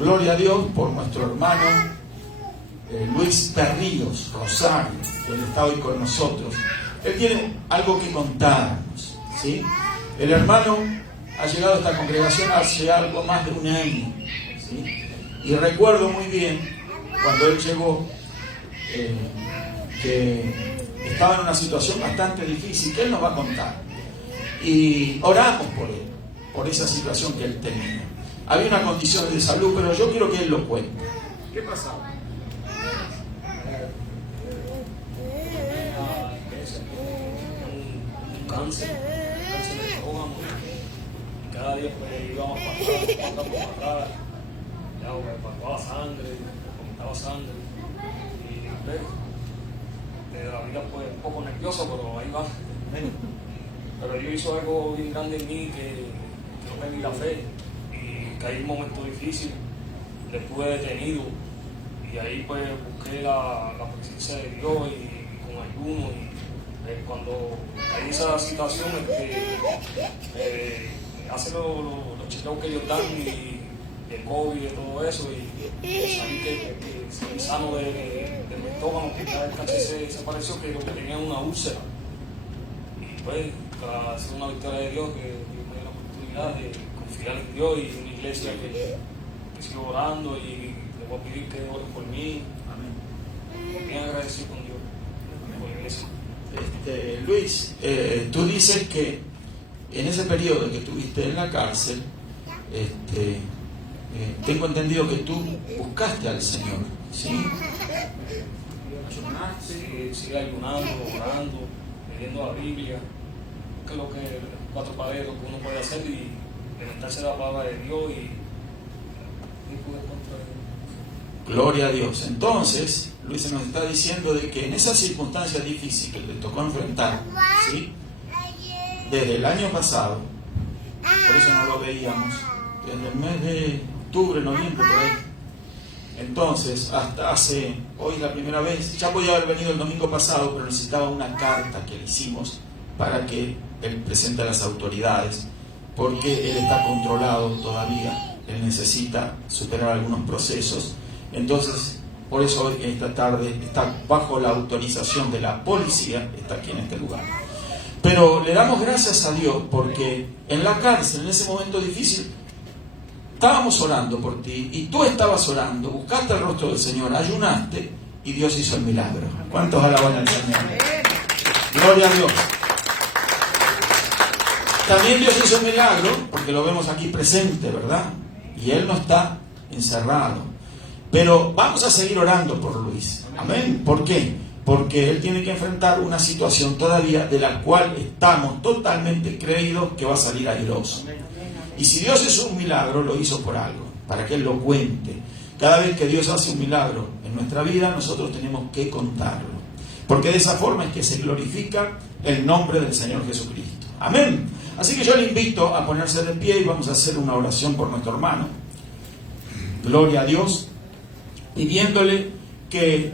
Gloria a Dios por nuestro hermano Luis Perrillos, Rosario, que él está hoy con nosotros. Él tiene algo que contarnos, ¿sí? El hermano ha llegado a esta congregación hace algo más de un año, ¿sí? Y recuerdo muy bien cuando él llegó que estaba en una situación bastante difícil, que él nos va a contar. Y oramos por él, por esa situación que él tenía. Había una condición de salud, pero yo quiero que él lo cuente. ¿Qué pasaba? Cáncer de estómago. Cada día pues íbamos para atrás, ya evacuaba sangre, vomitaba sangre. Y después, de la vida pues un poco nervioso, pero ahí va. Pero Dios hizo algo bien grande en mí que yo perdí la fe y caí en un momento difícil, estuve detenido y ahí pues busqué la presencia de Dios y con ayuno y cuando hay esa situación hace los chequeos que ellos dan y el COVID y todo eso y sabí que salí sano de mi estómago, que ya el caché se pareció que lo que tenía una úlcera y pues para hacer una victoria de Dios que Dios me dio la oportunidad de confiar en Dios y una iglesia que sigo orando y le voy a pedir que oren por mí. Amén. Bien agradecido con Dios por la iglesia. Luis, tú dices que en ese periodo que estuviste en la cárcel, tengo entendido que tú buscaste al Señor, ¿sí? Sigue ayunando, orando, leyendo la Biblia, que es lo que cuatro paredes que uno puede hacer y levantarse la palabra de Dios y poder contra Dios. Gloria a Dios. Entonces, Luis nos está diciendo de que en esas circunstancias difíciles que le tocó enfrentar, ¿sí? Desde el año pasado, por eso no lo veíamos, desde el mes de octubre, noviembre, por ahí. Entonces, hasta hoy la primera vez, ya podía haber venido el domingo pasado, pero necesitaba una carta que le hicimos para que él presente a las autoridades, porque él está controlado todavía, él necesita superar algunos procesos. Entonces, por eso hoy, esta tarde, está bajo la autorización de la policía, está aquí en este lugar. Pero le damos gracias a Dios porque en la cárcel, en ese momento difícil, estábamos orando por ti y tú estabas orando, buscaste el rostro del Señor, ayunaste y Dios hizo el milagro. ¿Cuántos alaban al Señor? Gloria a Dios. También Dios hizo el milagro porque lo vemos aquí presente, ¿verdad? Y Él no está encerrado. Pero vamos a seguir orando por Luis. Amén. ¿Por qué? Porque él tiene que enfrentar una situación todavía de la cual estamos totalmente creídos que va a salir airoso. Y si Dios hizo un milagro, lo hizo por algo, para que él lo cuente. Cada vez que Dios hace un milagro en nuestra vida, nosotros tenemos que contarlo. Porque de esa forma es que se glorifica el nombre del Señor Jesucristo. Amén. Así que yo le invito a ponerse de pie y vamos a hacer una oración por nuestro hermano. Gloria a Dios. Pidiéndole que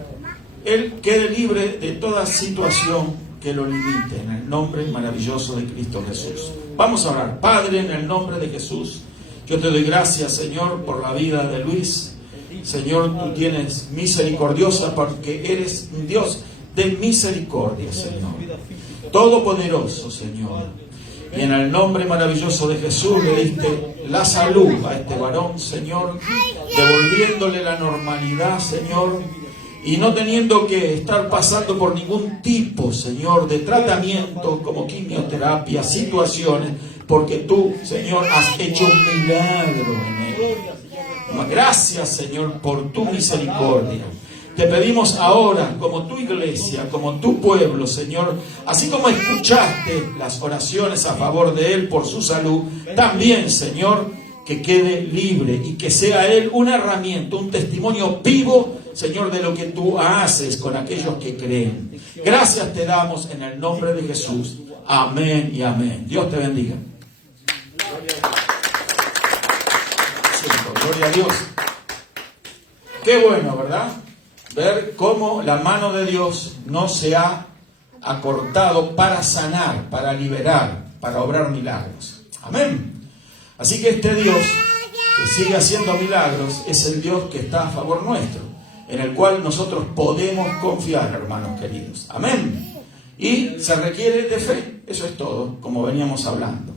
él quede libre de toda situación que lo limite, en el nombre maravilloso de Cristo Jesús. Vamos a orar. Padre, en el nombre de Jesús, yo te doy gracias, Señor, por la vida de Luis. Señor, tú tienes misericordiosa porque eres un Dios de misericordia, Señor. Todopoderoso, Señor. Y en el nombre maravilloso de Jesús le diste la salud a este varón, Señor, devolviéndole la normalidad, Señor, y no teniendo que estar pasando por ningún tipo, Señor, de tratamiento como quimioterapia, situaciones, porque tú, Señor, has hecho un milagro en él. Gracias, Señor, por tu misericordia. Te pedimos ahora, como tu iglesia, como tu pueblo, Señor, así como escuchaste las oraciones a favor de él por su salud, también, Señor, que quede libre y que sea él una herramienta, un testimonio vivo, Señor, de lo que tú haces con aquellos que creen. Gracias te damos en el nombre de Jesús. Amén y amén. Dios te bendiga. Gloria a Dios. Qué bueno, ¿verdad? Ver cómo la mano de Dios no se ha acortado para sanar, para liberar, para obrar milagros. Amén. Así que este Dios que sigue haciendo milagros, es el Dios que está a favor nuestro, en el cual nosotros podemos confiar, hermanos queridos. Amén. Y se requiere de fe, eso es todo, como veníamos hablando.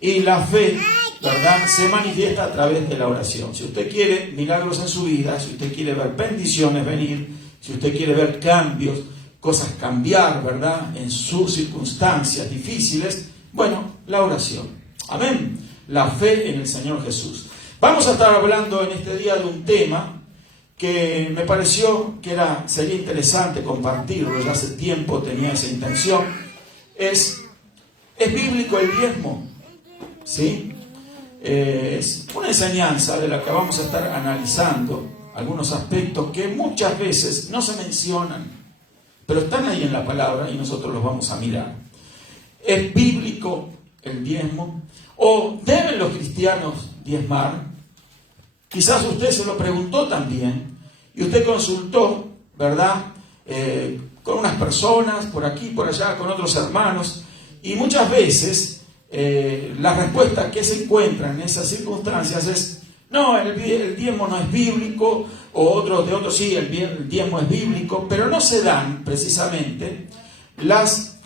Y la fe, ¿verdad?, se manifiesta a través de la oración. Si usted quiere milagros en su vida, si usted quiere ver bendiciones venir, si usted quiere ver cambios, cosas cambiar, ¿verdad?, en sus circunstancias difíciles, bueno, la oración. Amén. La fe en el Señor Jesús. Vamos a estar hablando en este día de un tema que me pareció que sería interesante compartirlo. Ya hace tiempo tenía esa intención. ¿Es bíblico el diezmo? ¿Sí? Es una enseñanza de la que vamos a estar analizando algunos aspectos que muchas veces no se mencionan, pero están ahí en la palabra y nosotros los vamos a mirar. ¿Es bíblico el diezmo? ¿O deben los cristianos diezmar? Quizás usted se lo preguntó también y usted consultó, ¿verdad?, con unas personas, por aquí, por allá, con otros hermanos, y muchas veces la respuesta que se encuentra en esas circunstancias es: no, el diezmo no es bíblico, o otros sí, el diezmo es bíblico, pero no se dan precisamente las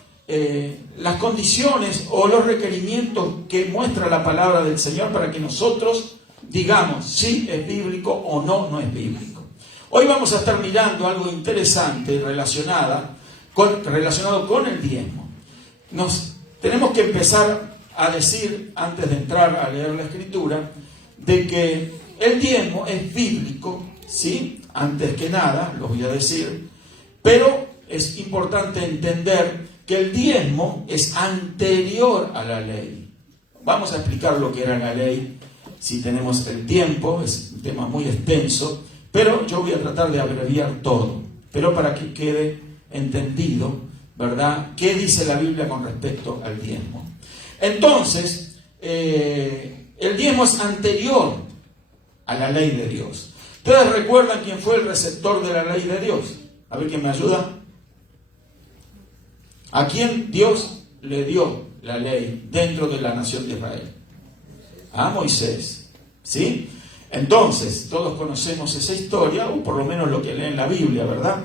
condiciones o los requerimientos que muestra la palabra del Señor para que nosotros digamos si es bíblico o no es bíblico. Hoy vamos a estar mirando algo interesante relacionado con el diezmo. Tenemos que empezar a decir, antes de entrar a leer la Escritura, de que el diezmo es bíblico, ¿sí? Antes que nada, lo voy a decir, pero es importante entender que el diezmo es anterior a la ley. Vamos a explicar lo que era la ley, si tenemos el tiempo. Es un tema muy extenso, pero yo voy a tratar de abreviar todo, pero para que quede entendido, ¿verdad?, qué dice la Biblia con respecto al diezmo. Entonces, el diezmo es anterior a la ley de Dios. ¿Ustedes recuerdan quién fue el receptor de la ley de Dios? A ver, ¿quién me ayuda? ¿A quién Dios le dio la ley dentro de la nación de Israel? A Moisés, ¿sí? Entonces, todos conocemos esa historia, o por lo menos lo que lee en la Biblia, ¿verdad?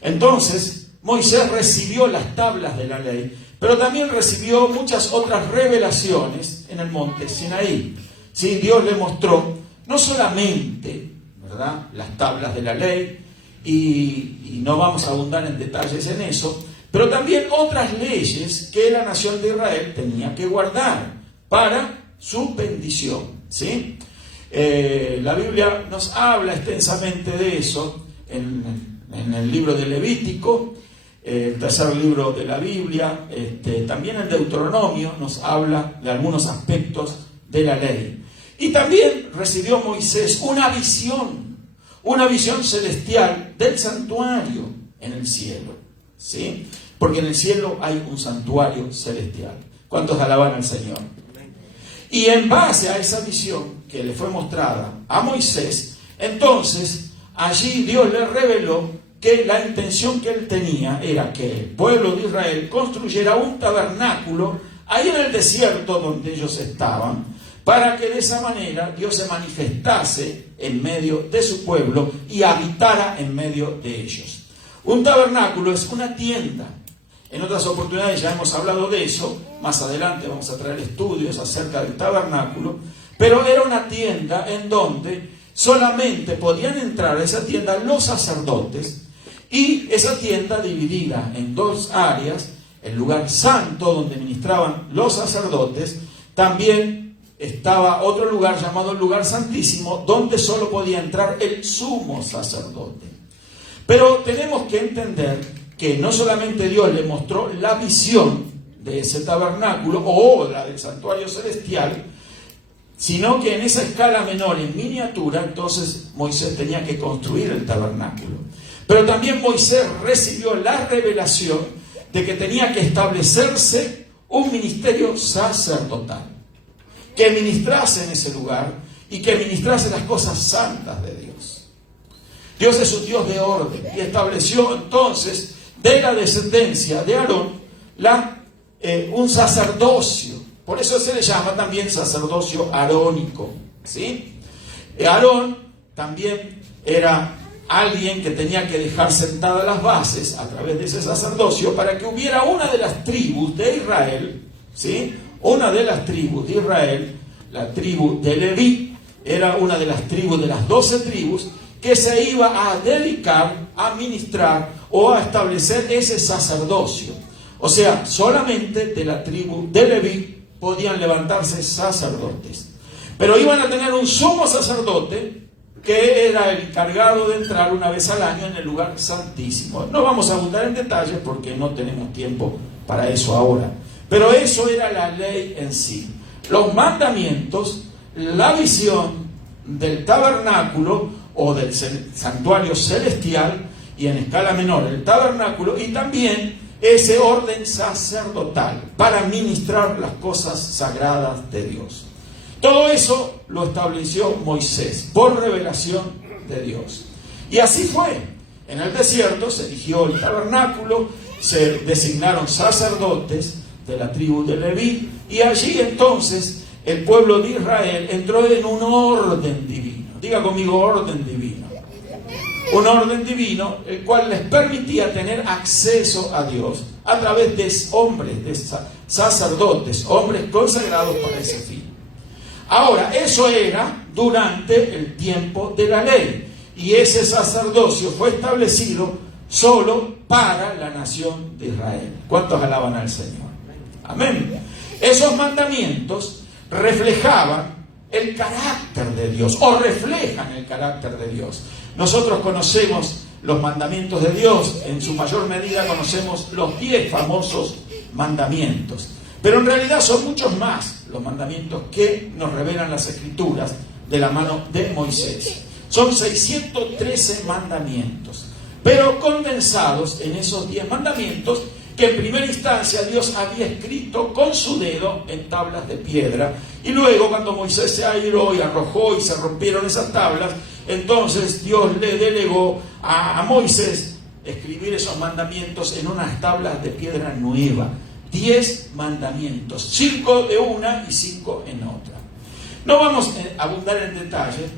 Entonces, Moisés recibió las tablas de la ley, pero también recibió muchas otras revelaciones en el monte Sinaí. ¿Sí? Dios le mostró no solamente, ¿verdad?, las tablas de la ley, y no vamos a abundar en detalles en eso, pero también otras leyes que la nación de Israel tenía que guardar para su bendición, ¿sí? La Biblia nos habla extensamente de eso en el libro de Levítico, el tercer libro de la Biblia, también en Deuteronomio nos habla de algunos aspectos de la ley. Y también recibió Moisés una visión celestial del santuario en el cielo, ¿sí? Porque en el cielo hay un santuario celestial. ¿Cuántos alaban al Señor? Y en base a esa visión que le fue mostrada a Moisés, entonces allí Dios le reveló que la intención que él tenía era que el pueblo de Israel construyera un tabernáculo ahí en el desierto donde ellos estaban, para que de esa manera Dios se manifestase en medio de su pueblo y habitara en medio de ellos. Un tabernáculo es una tienda. En otras oportunidades ya hemos hablado de eso. Más adelante vamos a traer estudios acerca del tabernáculo. Pero era una tienda en donde solamente podían entrar a esa tienda los sacerdotes. Y esa tienda dividida en dos áreas, el lugar santo donde ministraban los sacerdotes, también estaba otro lugar llamado el lugar santísimo, donde solo podía entrar el sumo sacerdote. Pero tenemos que entender que no solamente Dios le mostró la visión de ese tabernáculo o la del santuario celestial, sino que en esa escala menor, en miniatura, entonces Moisés tenía que construir el tabernáculo. Pero también Moisés recibió la revelación de que tenía que establecerse un ministerio sacerdotal, que ministrase en ese lugar y que ministrase las cosas santas de Dios. Dios es un Dios de orden y estableció entonces de la descendencia de Aarón un sacerdocio. Por eso se le llama también sacerdocio arónico, ¿sí? Aarón también era alguien que tenía que dejar sentadas las bases a través de ese sacerdocio para que hubiera una de las tribus de Israel, ¿sí? Una de las tribus de Israel, la tribu de Leví, era una de las tribus de las 12 tribus que se iba a dedicar a ministrar o a establecer ese sacerdocio. O sea, solamente de la tribu de Leví podían levantarse sacerdotes. Pero iban a tener un sumo sacerdote que era el encargado de entrar una vez al año en el lugar santísimo. No vamos a abundar en detalles porque no tenemos tiempo para eso ahora. Pero eso era la ley en sí. Los mandamientos, la visión del tabernáculo o del santuario celestial y en escala menor el tabernáculo, y también ese orden sacerdotal para ministrar las cosas sagradas de Dios. Todo eso lo estableció Moisés por revelación de Dios. Y así fue. En el desierto se erigió el tabernáculo, se designaron sacerdotes de la tribu de Leví, y allí entonces el pueblo de Israel entró en un orden divino. Diga conmigo, orden divino. Un orden divino, el cual les permitía tener acceso a Dios a través de hombres, de sacerdotes, hombres consagrados para ese fin. Ahora, eso era durante el tiempo de la ley, y ese sacerdocio fue establecido solo para la nación de Israel. ¿Cuántos alaban al Señor? Amén. Esos mandamientos reflejaban el carácter de Dios, o reflejan el carácter de Dios. Nosotros conocemos los mandamientos de Dios, en su mayor medida conocemos los 10 famosos mandamientos. Pero en realidad son muchos más los mandamientos que nos revelan las Escrituras de la mano de Moisés. Son 613 mandamientos, pero condensados en esos 10 mandamientos que en primera instancia Dios había escrito con su dedo en tablas de piedra. Y luego, cuando Moisés se airó y arrojó y se rompieron esas tablas, entonces Dios le delegó a Moisés escribir esos mandamientos en unas tablas de piedra nueva. 10 mandamientos, 5 de una y 5 en otra. No vamos a abundar en detalle,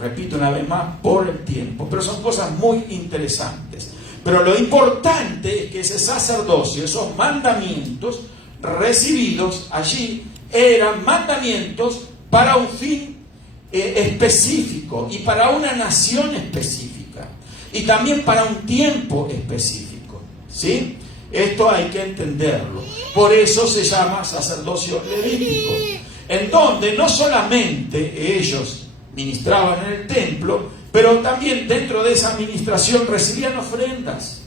repito una vez más, por el tiempo, pero son cosas muy interesantes. Pero lo importante es que ese sacerdocio, esos mandamientos recibidos allí, eran mandamientos para un fin específico y para una nación específica y también para un tiempo específico, ¿sí? Esto hay que entenderlo. Por eso se llama sacerdocio levítico, en donde no solamente ellos ministraban en el templo, pero también dentro de esa administración recibían ofrendas,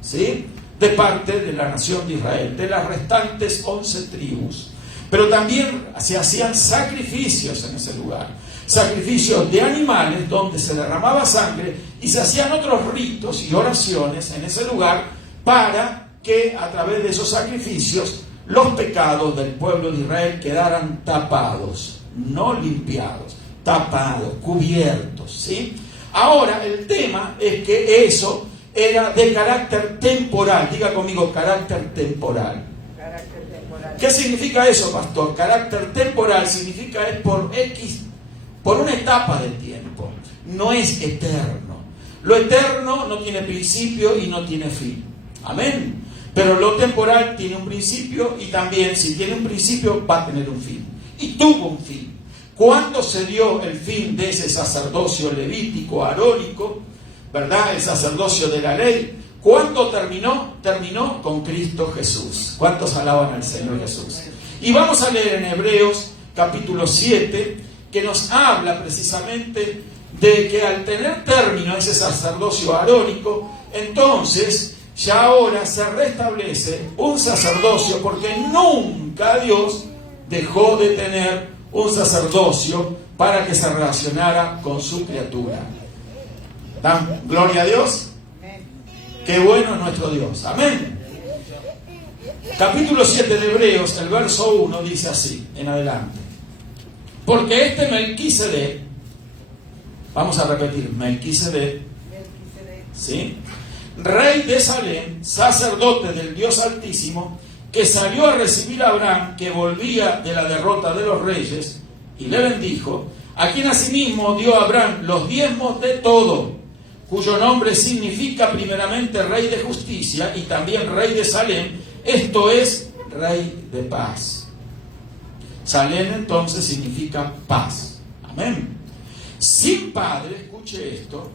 ¿sí?, de parte de la nación de Israel, de las restantes 11 tribus. Pero también se hacían sacrificios en ese lugar, sacrificios de animales donde se derramaba sangre, y se hacían otros ritos y oraciones en ese lugar para que a través de esos sacrificios los pecados del pueblo de Israel quedaran tapados, no limpiados, tapados, cubiertos, ¿sí? Ahora, el tema es que eso era de carácter temporal. Diga conmigo, carácter temporal. Carácter temporal. ¿Qué significa eso, pastor? Carácter temporal significa es por una etapa de tiempo. No es eterno. Lo eterno no tiene principio y no tiene fin. Amén. Pero lo temporal tiene un principio, y también, si tiene un principio, va a tener un fin. Y tuvo un fin. ¿Cuándo se dio el fin de ese sacerdocio levítico, arónico, verdad? El sacerdocio de la ley. ¿Cuándo terminó? Terminó con Cristo Jesús. ¿Cuántos alaban al Señor Jesús? Y vamos a leer en Hebreos capítulo 7, que nos habla precisamente de que al tener término ese sacerdocio arónico, entonces ya ahora se restablece un sacerdocio, porque nunca Dios dejó de tener un sacerdocio para que se relacionara con su criatura. ¿Dan gloria a Dios? Qué bueno es nuestro Dios. Amén. Capítulo 7 de Hebreos, el verso 1 dice así, en adelante. Porque este Melquisedec, vamos a repetir, Melquisedec, ¿sí?, rey de Salem, sacerdote del Dios Altísimo, que salió a recibir a Abraham, que volvía de la derrota de los reyes, y le bendijo, a quien asimismo dio a Abraham los diezmos de todo, cuyo nombre significa primeramente Rey de Justicia y también Rey de Salem, esto es, Rey de paz. Salem entonces significa paz. Amén. Sin padre, escuche esto,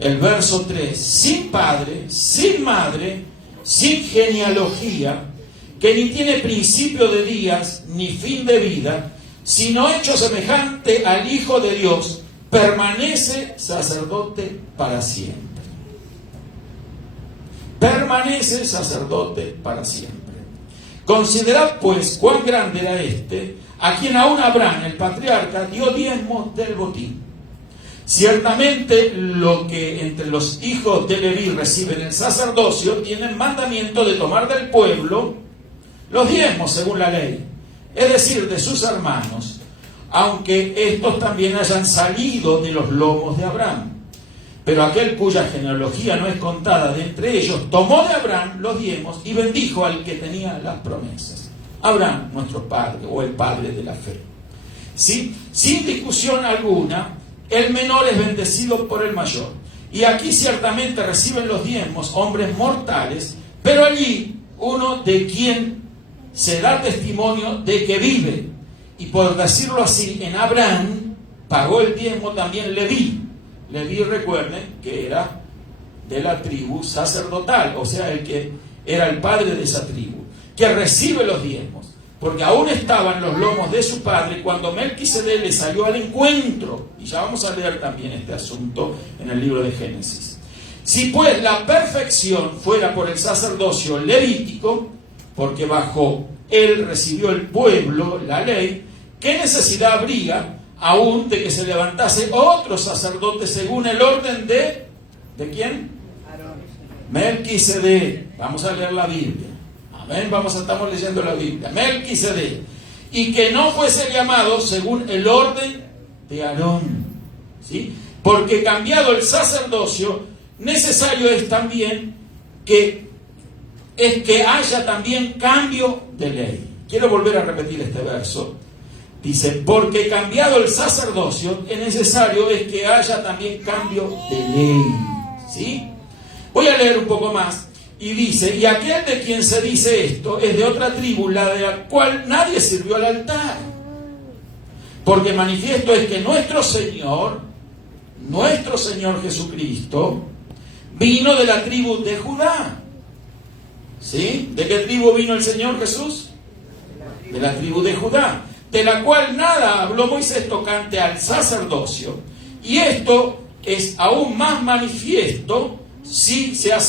el verso 3, sin padre, sin madre, sin genealogía, que ni tiene principio de días ni fin de vida, sino hecho semejante al Hijo de Dios, permanece sacerdote para siempre. Permanece sacerdote para siempre. Considerad pues cuán grande era este, a quien aún Abraham, el patriarca, dio diezmos del botín. Ciertamente lo que entre los hijos de Leví reciben el sacerdocio tienen mandamiento de tomar del pueblo los diezmos según la ley, es decir, de sus hermanos, aunque estos también hayan salido de los lomos de Abraham. Pero aquel cuya genealogía no es contada de entre ellos, tomó de Abraham los diezmos y bendijo al que tenía las promesas. Abraham, nuestro padre, o el padre de la fe. ¿Sí? Sin discusión alguna, el menor es bendecido por el mayor. Y aquí ciertamente reciben los diezmos hombres mortales, pero allí uno de quien se da testimonio de que vive. Y por decirlo así, en Abraham pagó el diezmo también Leví. Leví, recuerden, que era de la tribu sacerdotal, o sea, el que era el padre de esa tribu, que recibe los diezmos, porque aún estaba en los lomos de su padre cuando Melquisedec le salió al encuentro. Y ya vamos a leer también este asunto en el libro de Génesis. Si pues la perfección fuera por el sacerdocio levítico, porque bajo él recibió el pueblo la ley, ¿qué necesidad habría aún de que se levantase otro sacerdote según el orden de quién? Melquisedec. Vamos a leer la Biblia. Amén. Estamos leyendo la Biblia. Melquisedec. Y que no fuese llamado según el orden de Aarón. ¿Sí? Porque cambiado el sacerdocio, necesario es también que haya también cambio de ley. Quiero volver a repetir este verso. Dice, porque cambiado el sacerdocio, es necesario es que haya también cambio de ley. ¿Sí? Voy a leer un poco más. Y dice, y aquel de quien se dice esto es de otra tribu, la de la cual nadie sirvió al altar. Porque manifiesto es que nuestro Señor Jesucristo, vino de la tribu de Judá. ¿Sí? ¿De qué tribu vino el Señor Jesús? De la tribu de Judá, de la cual nada habló Moisés tocante al sacerdocio. Y esto es aún más manifiesto si a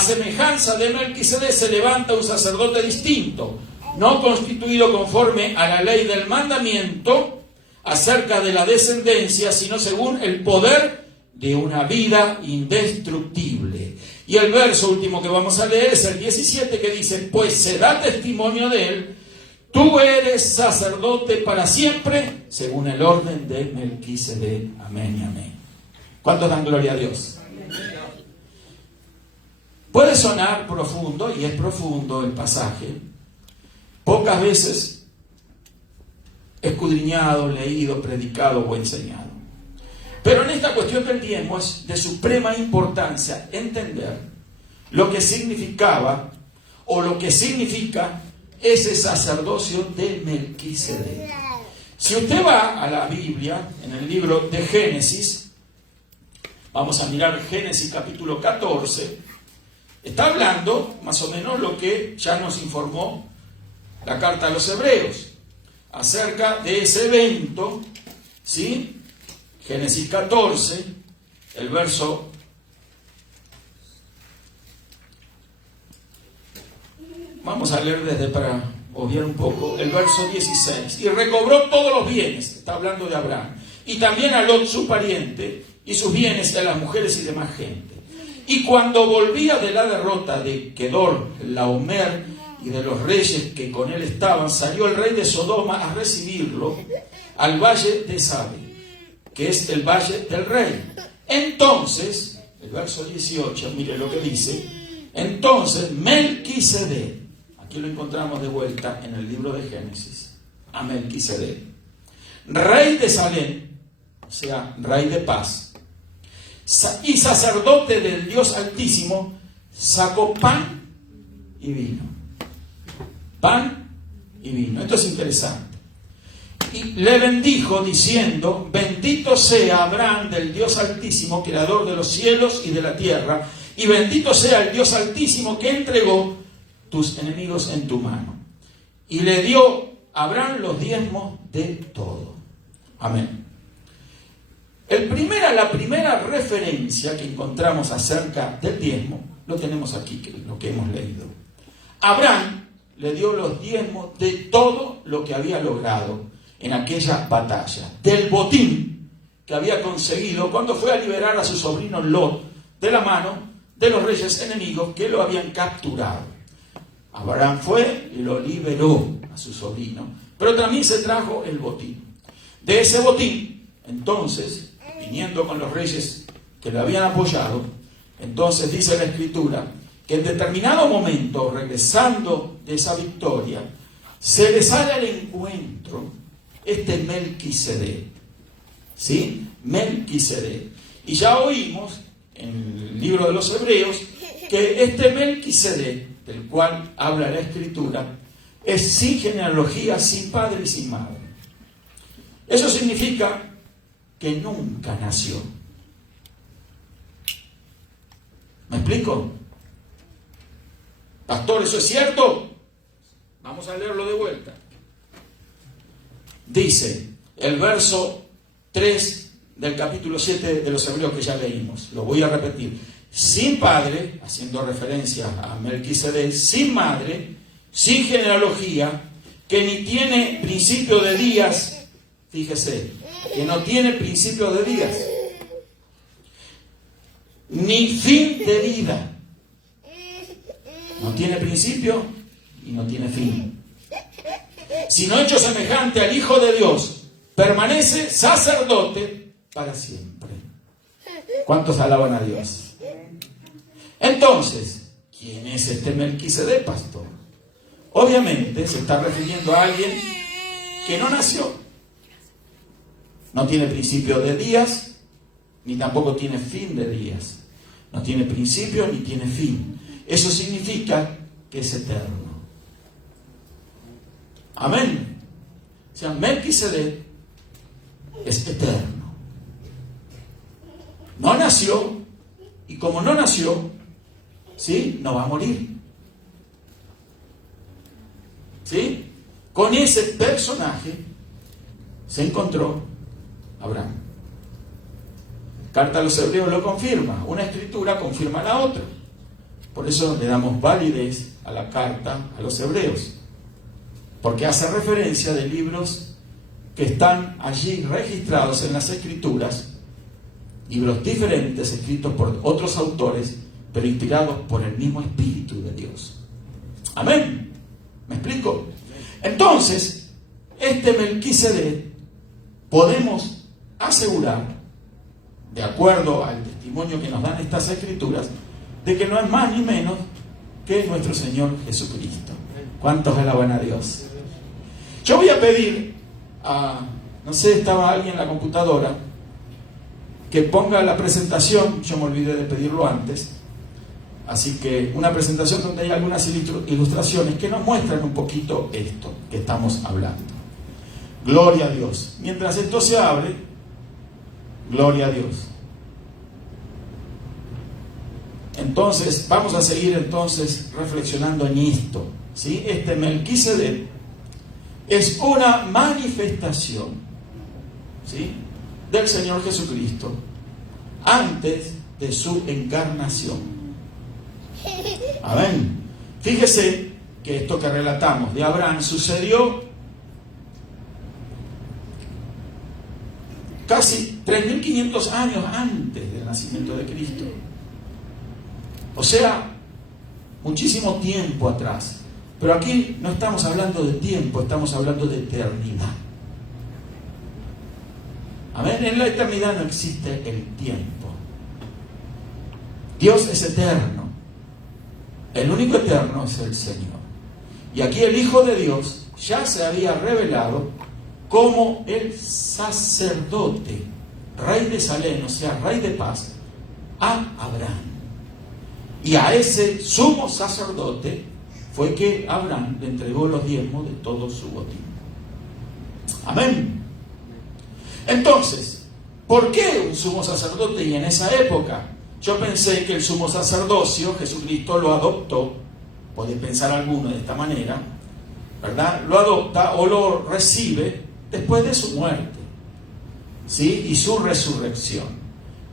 semejanza de Melquisedec se levanta un sacerdote distinto, no constituido conforme a la ley del mandamiento acerca de la descendencia, sino según el poder de una vida indestructible. Y el verso último que vamos a leer es el 17, que dice, pues se da testimonio de él, tú eres sacerdote para siempre, según el orden de Melquisedec. Amén y amén. ¿Cuántos dan gloria a Dios? Puede sonar profundo, y es profundo el pasaje, pocas veces escudriñado, leído, predicado o enseñado. Pero en esta cuestión del diezmo es de suprema importancia entender lo que significaba o lo que significa ese sacerdocio de Melquisedec. Si usted va a la Biblia, en el libro de Génesis, vamos a mirar Génesis capítulo 14, está hablando más o menos lo que ya nos informó la carta a los Hebreos acerca de ese evento, ¿sí? Génesis 14, el verso vamos a leer desde para obviar un poco, el verso 16. Y recobró todos los bienes, está hablando de Abraham, y también a Lot su pariente, y sus bienes, y a las mujeres y demás gente. Y cuando volvía de la derrota de Kedor, Laomer, y de los reyes que con él estaban, salió el rey de Sodoma a recibirlo al valle de Sabe, que es el valle del rey. Entonces, el verso 18, mire lo que dice, entonces Melquisedec, aquí lo encontramos de vuelta en el libro de Génesis, a Melquisedec, rey de Salem, o sea, rey de paz, y sacerdote del Dios Altísimo, sacó pan y vino. Pan y vino. Esto es interesante. Y le bendijo diciendo: bendito sea Abraham del Dios Altísimo, creador de los cielos y de la tierra, y bendito sea el Dios Altísimo que entregó tus enemigos en tu mano. Y le dio a Abraham los diezmos de todo. Amén. La primera referencia que encontramos acerca del diezmo, lo tenemos aquí, lo que hemos leído. Abraham le dio los diezmos de todo lo que había logrado en aquella batalla, del botín que había conseguido cuando fue a liberar a su sobrino Lot de la mano de los reyes enemigos que lo habían capturado. Abraham fue y lo liberó a su sobrino, pero también se trajo el botín. De ese botín, entonces, viniendo con los reyes que lo habían apoyado, entonces dice la Escritura que en determinado momento, regresando de esa victoria, se le sale al encuentro este Melquisedec, ¿sí? Melquisedec. Y ya oímos en el libro de los Hebreos que este Melquisedec, del cual habla la Escritura, es sin genealogía, sin padre y sin madre. Eso significa que nunca nació. ¿Me explico? Pastor, ¿eso es cierto? Vamos a leerlo de vuelta. Dice el verso 3 del capítulo 7 de los Hebreos que ya leímos. Lo voy a repetir. Sin padre, haciendo referencia a Melquisedec, sin madre, sin genealogía, que ni tiene principio de días. Fíjese, que no tiene principio de días, ni fin de vida. No tiene principio y no tiene fin. Sino hecho semejante al Hijo de Dios, permanece sacerdote para siempre. ¿Cuántos alaban a Dios? Entonces, ¿quién es este Melquisedec, pastor? Obviamente se está refiriendo a alguien que no nació. No tiene principio de días, ni tampoco tiene fin de días. No tiene principio ni tiene fin. Eso significa que es eterno. Amén. O sea, Melquisedec es eterno. No nació, y como no nació, ¿sí? No va a morir. ¿Sí? Con ese personaje se encontró Abraham. Carta a los Hebreos lo confirma. Una escritura confirma la otra. Por eso le damos validez a la carta a los Hebreos. Porque hace referencia de libros que están allí registrados en las Escrituras. Libros diferentes, escritos por otros autores, pero inspirados por el mismo Espíritu de Dios. Amén. ¿Me explico? Entonces, este Melquisedec podemos asegurar, de acuerdo al testimonio que nos dan estas Escrituras, de que no es más ni menos que nuestro Señor Jesucristo. ¿Cuántos alaban a Dios? Yo voy a pedir no sé, estaba alguien en la computadora, que ponga la presentación. Yo me olvidé de pedirlo antes. Así que una presentación donde hay algunas ilustraciones que nos muestran un poquito esto que estamos hablando. Gloria a Dios. Mientras esto se abre, gloria a Dios. Entonces, vamos a seguir entonces reflexionando en esto, ¿sí? Este Melquisedec es una manifestación, ¿sí?, del Señor Jesucristo antes de su encarnación. Amén. Fíjese que esto que relatamos de Abraham sucedió casi 3.500 años antes del nacimiento de Cristo. O sea, muchísimo tiempo atrás. Pero aquí no estamos hablando de tiempo, estamos hablando de eternidad. Amén. En la eternidad no existe el tiempo. Dios es eterno. El único eterno es el Señor. Y aquí el Hijo de Dios ya se había revelado como el sacerdote, rey de Salem, o sea, rey de paz, a Abraham. Y a ese sumo sacerdote fue que Abraham le entregó los diezmos de todo su botín. Amén. Entonces, ¿por qué un sumo sacerdote? Y en esa época, yo pensé que el sumo sacerdocio, Jesucristo lo adoptó, puede pensar alguno de esta manera, ¿verdad? Lo adopta o lo recibe después de su muerte, ¿sí? Y su resurrección.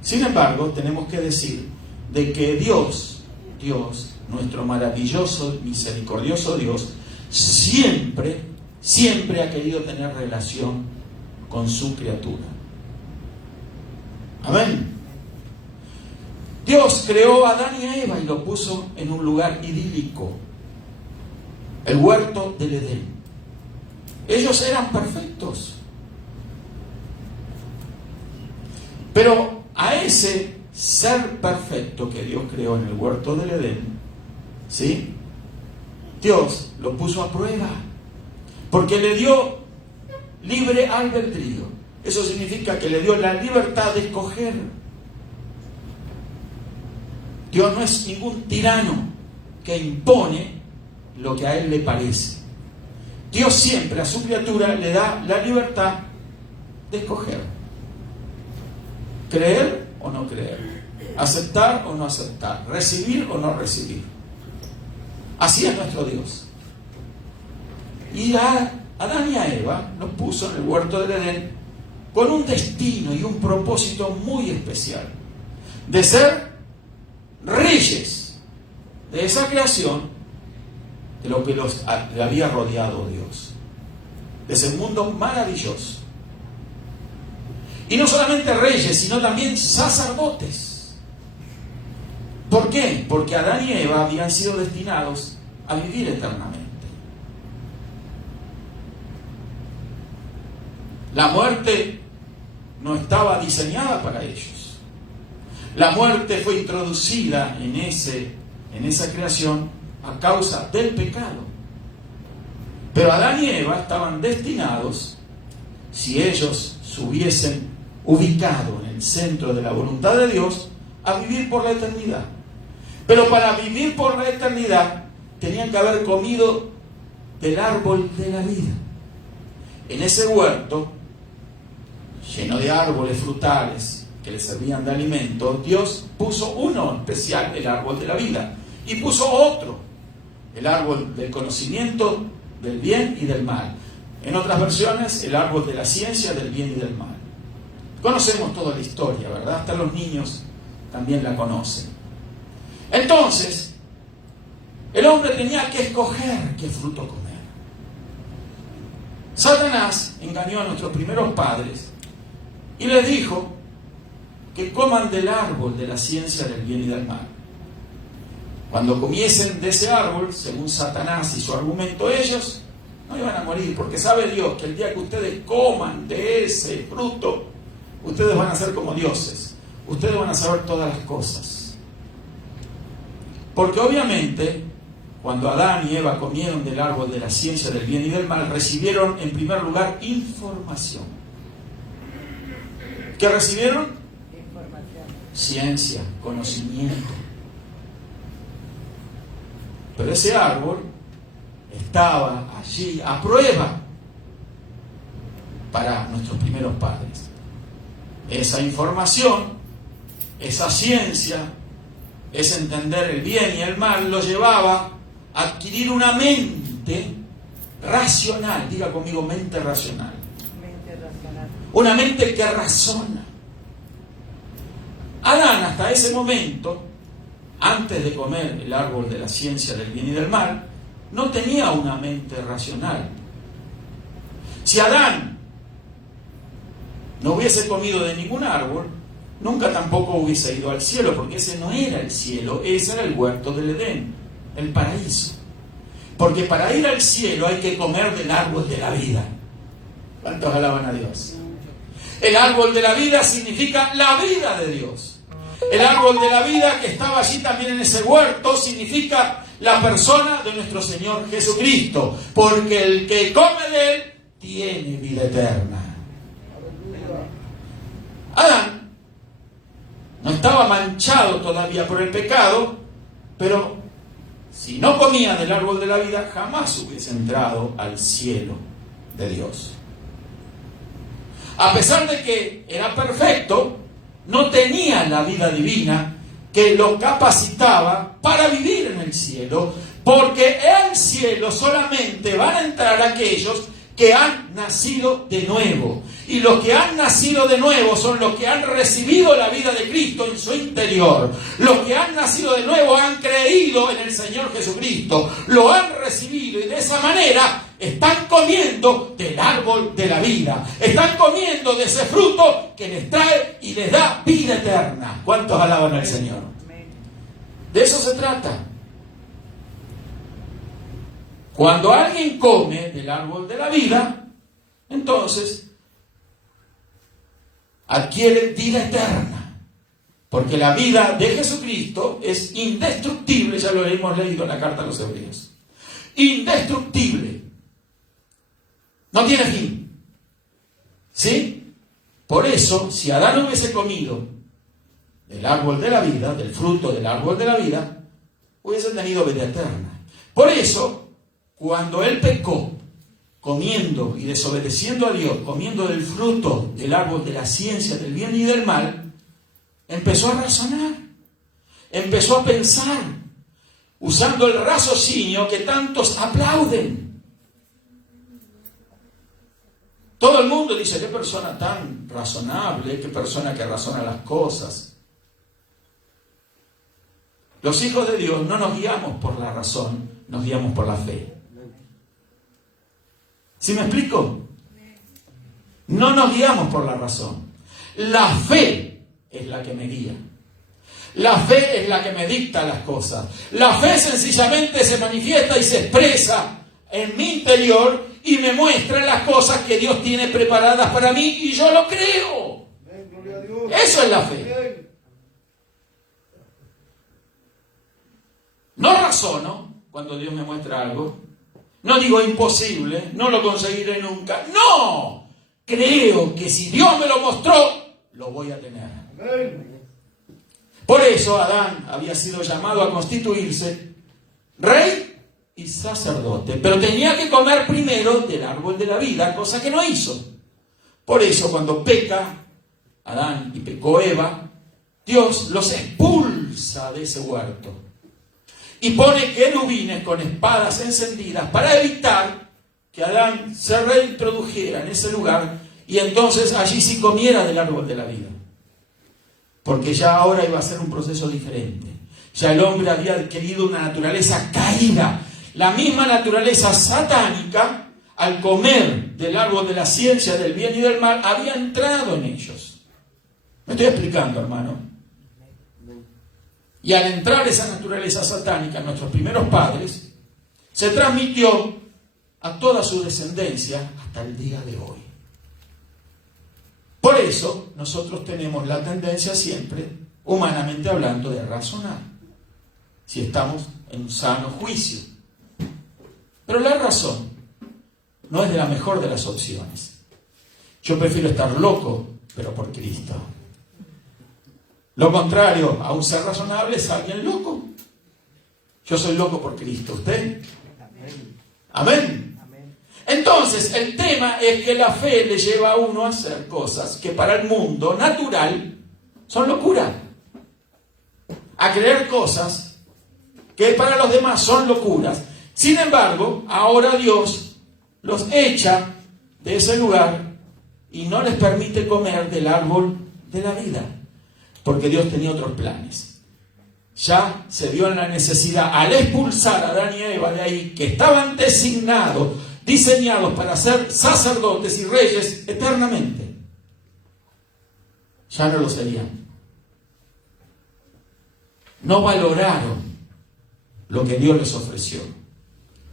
Sin embargo, tenemos que decir de que Dios, nuestro maravilloso, misericordioso Dios, siempre ha querido tener relación con su criatura. Amén. Dios creó a Adán y a Eva y lo puso en un lugar idílico, el huerto del Edén. Ellos eran perfectos. Pero a ese ser perfecto que Dios creó en el huerto del Edén, ¿sí? Dios lo puso a prueba, porque le dio libre albedrío. Eso significa que le dio la libertad de escoger. Dios no es ningún tirano que impone lo que a él le parece. Dios siempre a su criatura le da la libertad de escoger. Creer o no creer. Aceptar o no aceptar. Recibir o no recibir. Así es nuestro Dios. Y a Adán y a Eva los puso en el huerto del Edén con un destino y un propósito muy especial. De ser reyes de esa creación, de lo que le había rodeado Dios, de ese mundo maravilloso. Y no solamente reyes, sino también sacerdotes. ¿Por qué? Porque Adán y Eva habían sido destinados a vivir eternamente. La muerte no estaba diseñada para ellos. La muerte fue introducida en esa creación a causa del pecado. Pero Adán y Eva estaban destinados, si ellos se hubiesen ubicado en el centro de la voluntad de Dios, a vivir por la eternidad. Pero para vivir por la eternidad tenían que haber comido del árbol de la vida. En ese huerto, lleno de árboles frutales que les servían de alimento, Dios puso uno especial, el árbol de la vida, y puso otro, el árbol del conocimiento del bien y del mal. En otras versiones, el árbol de la ciencia del bien y del mal. Conocemos toda la historia, ¿verdad? Hasta los niños también la conocen. Entonces, el hombre tenía que escoger qué fruto comer. Satanás engañó a nuestros primeros padres y les dijo que coman del árbol de la ciencia del bien y del mal. Cuando comiesen de ese árbol, según Satanás y su argumento, ellos no iban a morir, porque sabe Dios que el día que ustedes coman de ese fruto, ustedes van a ser como dioses. Ustedes van a saber todas las cosas. Porque obviamente, cuando Adán y Eva comieron del árbol de la ciencia del bien y del mal, recibieron en primer lugar información. ¿Qué recibieron? Ciencia, conocimiento. Pero ese árbol estaba allí a prueba para nuestros primeros padres. Esa información, esa ciencia, ese entender el bien y el mal, lo llevaba a adquirir una mente racional. Diga conmigo, mente racional. Una mente que razona. Adán, hasta ese momento, antes de comer el árbol de la ciencia del bien y del mal, no tenía una mente racional. Si Adán no hubiese comido de ningún árbol, nunca tampoco hubiese ido al cielo, porque ese no era el cielo, ese era el huerto del Edén, el paraíso. Porque para ir al cielo hay que comer del árbol de la vida. ¿Cuántos alaban a Dios? El árbol de la vida significa la vida de Dios. El árbol de la vida que estaba allí también en ese huerto significa la persona de nuestro Señor Jesucristo, porque el que come de Él tiene vida eterna. Adán no estaba manchado todavía por el pecado, pero si no comía del árbol de la vida, jamás hubiese entrado al cielo de Dios. A pesar de que era perfecto, no tenía la vida divina que lo capacitaba para vivir en el cielo, porque en el cielo solamente van a entrar aquellos que han nacido de nuevo. Y los que han nacido de nuevo son los que han recibido la vida de Cristo en su interior. Los que han nacido de nuevo han creído en el Señor Jesucristo, lo han recibido y de esa manera están comiendo del árbol de la vida. Están comiendo de ese fruto que les trae y les da vida eterna. ¿Cuántos alaban al Señor? De eso se trata. Cuando alguien come del árbol de la vida, entonces adquiere vida eterna. Porque la vida de Jesucristo es indestructible, ya lo hemos leído en la carta a los Hebreos. Indestructible. No tiene fin. ¿Sí? Por eso, si Adán hubiese comido del árbol de la vida, del fruto del árbol de la vida, hubiese tenido vida eterna. Por eso, cuando él pecó, comiendo y desobedeciendo a Dios, comiendo del fruto del árbol de la ciencia del bien y del mal, empezó a razonar, empezó a pensar, usando el raciocinio que tantos aplauden. Todo el mundo dice, qué persona tan razonable, qué persona que razona las cosas. Los hijos de Dios no nos guiamos por la razón, nos guiamos por la fe. ¿Sí me explico? No nos guiamos por la razón. La fe es la que me guía. La fe es la que me dicta las cosas. La fe sencillamente se manifiesta y se expresa en mi interior y me muestra las cosas que Dios tiene preparadas para mí y yo lo creo. Eso es la fe. No razono cuando Dios me muestra algo. No digo imposible, no lo conseguiré nunca. No, creo que si Dios me lo mostró, lo voy a tener. Por eso Adán había sido llamado a constituirse rey y sacerdote, pero tenía que comer primero del árbol de la vida, cosa que no hizo. Por eso cuando peca Adán y pecó Eva, Dios los expulsa de ese huerto y pone querubines con espadas encendidas para evitar que Adán se reintrodujera en ese lugar y entonces allí sí comiera del árbol de la vida. Porque ya ahora iba a ser un proceso diferente. Ya el hombre había adquirido una naturaleza caída. La misma naturaleza satánica, al comer del árbol de la ciencia del bien y del mal, había entrado en ellos. ¿Me estoy explicando, hermano? Y al entrar esa naturaleza satánica en nuestros primeros padres, se transmitió a toda su descendencia hasta el día de hoy. Por eso nosotros tenemos la tendencia siempre, humanamente hablando, de razonar, si estamos en un sano juicio. Pero la razón no es de la mejor de las opciones. Yo prefiero estar loco, pero por Cristo. Lo contrario a un ser razonable es alguien loco. Yo soy loco por Cristo. ¿Usted? Amén. Entonces, el tema es que la fe le lleva a uno a hacer cosas que para el mundo natural son locura. A creer cosas que para los demás son locuras. Sin embargo, ahora Dios los echa de ese lugar y no les permite comer del árbol de la vida. Porque Dios tenía otros planes. Ya se vio en la necesidad, al expulsar a Adán y Eva de ahí, que estaban designados, diseñados para ser sacerdotes y reyes eternamente. Ya no lo serían. No valoraron lo que Dios les ofreció.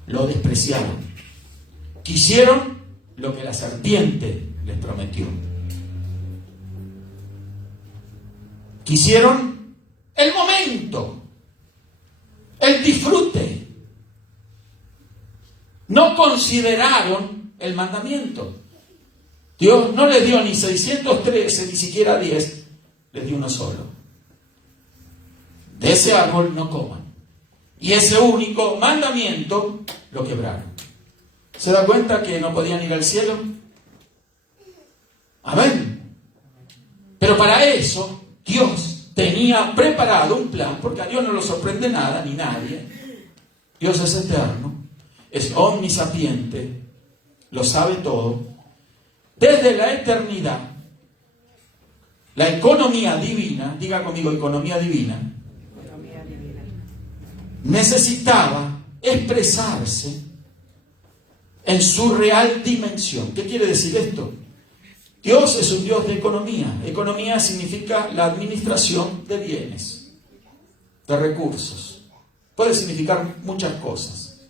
Lo despreciaron. Quisieron lo que la serpiente les prometió. Quisieron el momento, el disfrute, no consideraron el mandamiento. Dios no les dio ni 613, ni siquiera 10, les dio uno solo. De ese árbol no coman. Y ese único mandamiento lo quebraron. ¿Se da cuenta que no podían ir al cielo? Amén. Pero para eso Dios tenía preparado un plan, porque a Dios no lo sorprende nada ni nadie. Dios es eterno, es omnisapiente, lo sabe todo. Desde la eternidad, la economía divina, diga conmigo, economía divina, necesitaba expresarse en su real dimensión. ¿Qué quiere decir esto? Dios es un Dios de economía. Economía significa la administración de bienes, de recursos. Puede significar muchas cosas.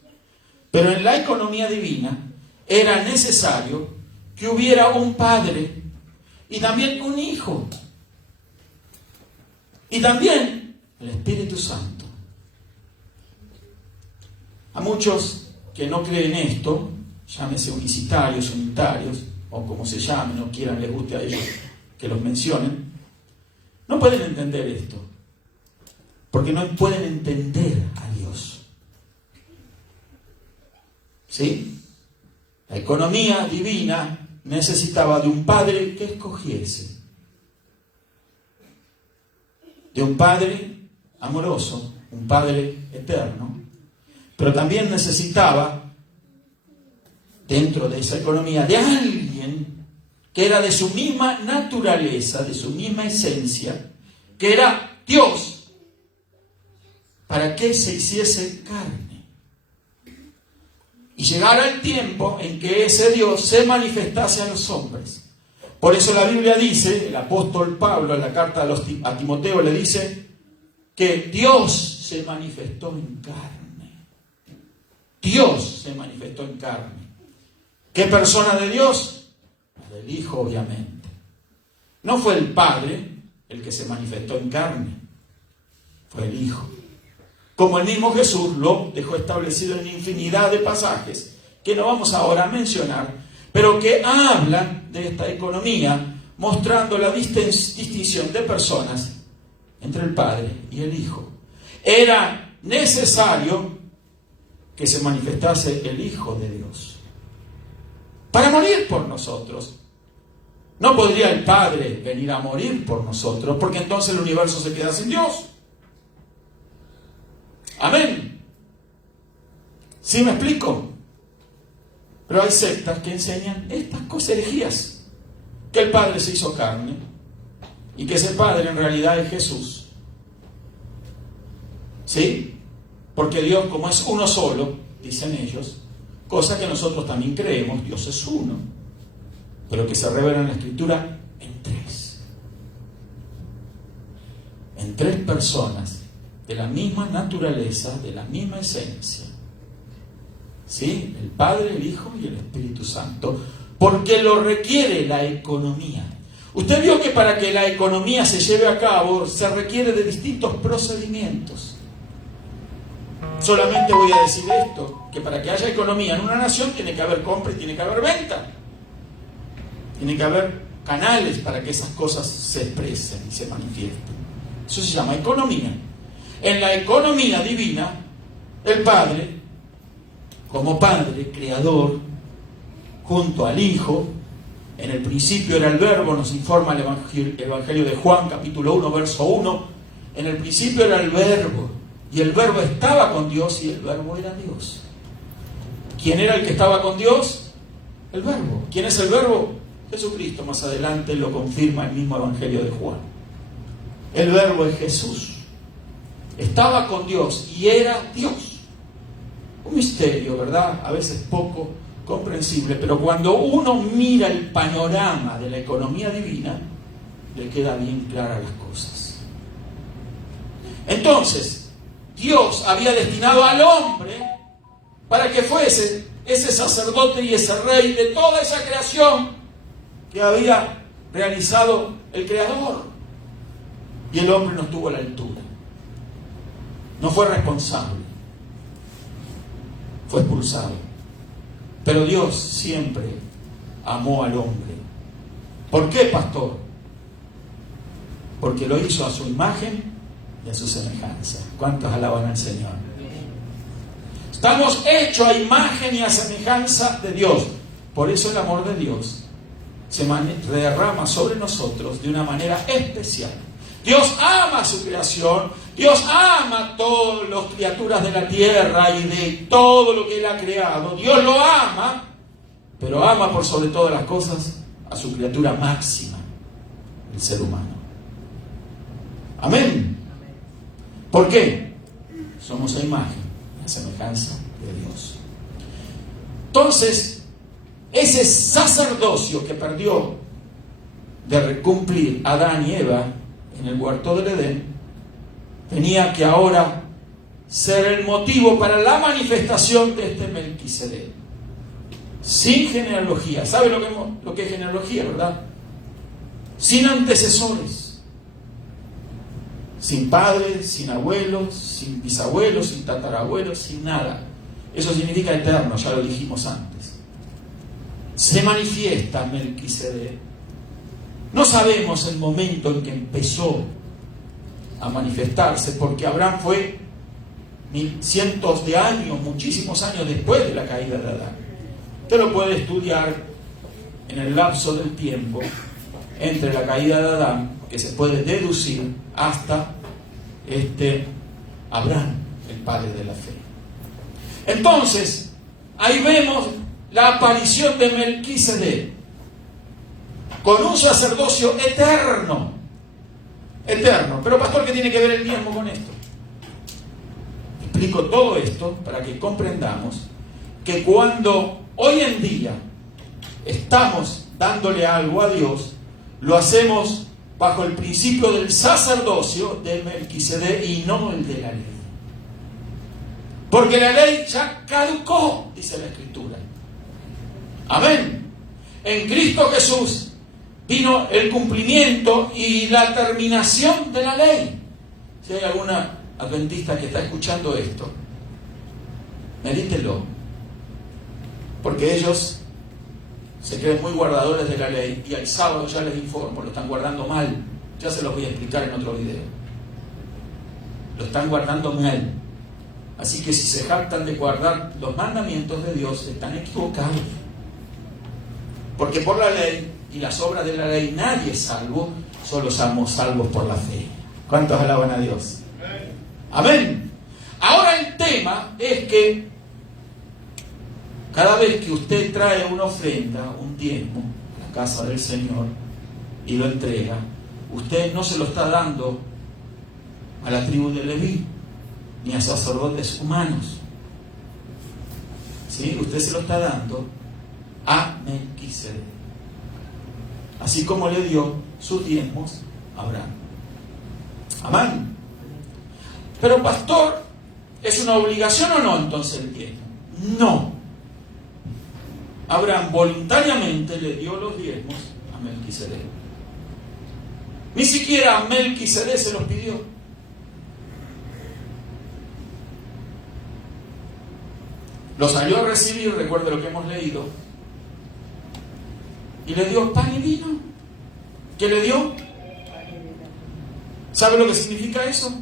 Pero en la economía divina era necesario que hubiera un padre y también un hijo. Y también el Espíritu Santo. A muchos que no creen esto, llámese unicitarios, unitarios, o como se llamen, o quieran, les guste a ellos que los mencionen, no pueden entender esto, porque no pueden entender a Dios. ¿Sí? La economía divina necesitaba de un padre que escogiese, de un padre amoroso, un padre eterno, pero también necesitaba, dentro de esa economía, de alguien que era de su misma naturaleza, de su misma esencia, que era Dios, para que se hiciese carne. Y llegara el tiempo en que ese Dios se manifestase a los hombres. Por eso la Biblia dice, el apóstol Pablo en la carta a Timoteo le dice, que Dios se manifestó en carne. Dios se manifestó en carne. ¿Qué persona de Dios? La del Hijo, obviamente. No fue el Padre el que se manifestó en carne, fue el Hijo. Como el mismo Jesús lo dejó establecido en infinidad de pasajes, que no vamos ahora a mencionar, pero que hablan de esta economía, mostrando la distinción de personas entre el Padre y el Hijo. Era necesario que se manifestase el Hijo de Dios para morir por nosotros. No podría el Padre venir a morir por nosotros, porque entonces el universo se queda sin Dios. Amén. ¿Sí me explico? Pero hay sectas que enseñan estas cosas, herejías, que el Padre se hizo carne y que ese Padre en realidad es Jesús. ¿Sí? Porque Dios, como es uno solo, dicen ellos, cosa que nosotros también creemos, Dios es uno, pero que se revela en la Escritura en tres. En tres personas de la misma naturaleza, de la misma esencia. ¿Sí? El Padre, el Hijo y el Espíritu Santo. Porque lo requiere la economía. Usted vio que para que la economía se lleve a cabo se requiere de distintos procedimientos. Solamente voy a decir esto, que para que haya economía en una nación tiene que haber compra y tiene que haber venta. Tiene que haber canales para que esas cosas se expresen y se manifiesten. Eso se llama economía. En la economía divina, el Padre, como Padre, Creador, junto al Hijo, en el principio era el Verbo, nos informa el Evangelio de Juan, capítulo 1, verso 1, en el principio era el Verbo, y el Verbo estaba con Dios, y el Verbo era Dios. ¿Quién era el que estaba con Dios? El Verbo. ¿Quién es el Verbo? Jesucristo. Más adelante lo confirma el mismo Evangelio de Juan. El Verbo es Jesús. Estaba con Dios y era Dios. Un misterio, ¿verdad? A veces poco comprensible, pero cuando uno mira el panorama de la economía divina, le queda bien claras las cosas. Entonces, Dios había destinado al hombre para que fuese ese sacerdote y ese rey de toda esa creación que había realizado el Creador. Y el hombre no estuvo a la altura. No fue responsable. Fue expulsado. Pero Dios siempre amó al hombre. ¿Por qué, pastor? Porque lo hizo a su imagen y a su semejanza. ¿Cuántos alaban al Señor? Estamos hechos a imagen y a semejanza de Dios. Por eso el amor de Dios se derrama sobre nosotros de una manera especial. Dios ama su creación, Dios ama a todas las criaturas de la tierra y de todo lo que Él ha creado. Dios lo ama, pero ama por sobre todas las cosas a su criatura máxima, el ser humano. Amén. ¿Por qué? Somos a imagen y a semejanza de Dios. Entonces, ese sacerdocio que perdió de cumplir Adán y Eva en el huerto del Edén, tenía que ahora ser el motivo para la manifestación de este Melquisedec. Sin genealogía. ¿Sabe lo que es genealogía, verdad? Sin antecesores. Sin padres, sin abuelos, sin bisabuelos, sin tatarabuelos, sin nada. Eso significa eterno, ya lo dijimos antes. Se manifiesta Melquisedec. No sabemos el momento en que empezó a manifestarse, porque Abraham fue cientos de años, muchísimos años después de la caída de Adán. Usted lo puede estudiar en el lapso del tiempo entre la caída de Adán, que se puede deducir hasta Abraham, el padre de la fe. Entonces, ahí vemos la aparición de Melquisedec con un sacerdocio eterno. Eterno. Pero pastor, ¿qué tiene que ver el diezmo con esto? Explico todo esto para que comprendamos que cuando hoy en día estamos dándole algo a Dios, lo hacemos bajo el principio del sacerdocio de Melquisedec y no el de la ley. Porque la ley ya caducó, dice la Escritura. Amén. En Cristo Jesús vino el cumplimiento y la terminación de la ley. Si hay alguna adventista que está escuchando esto, medítelo. Porque ellos se creen muy guardadores de la ley y el sábado ya les informo, lo están guardando mal. Ya se los voy a explicar en otro video. Lo están guardando mal. Así que si se jactan de guardar los mandamientos de Dios, están equivocados. Porque por la ley y las obras de la ley nadie es salvo, solo somos salvos por la fe. ¿Cuántos alaban a Dios? Amén. Ahora el tema es que cada vez que usted trae una ofrenda, un diezmo, a la casa del Señor y lo entrega, usted no se lo está dando a la tribu de Leví ni a sacerdotes humanos. ¿Sí? Usted se lo está dando a Melquisedec, así como le dio sus diezmos a Abraham. Amén. Pero pastor, ¿es una obligación o no entonces el diezmo? No. Abraham voluntariamente le dio los diezmos a Melquisedec. Ni siquiera a Melquisedec se los pidió. Lo salió a recibir, recuerde lo que hemos leído, y le dio pan y vino. ¿Qué le dio? ¿Sabe lo que significa eso?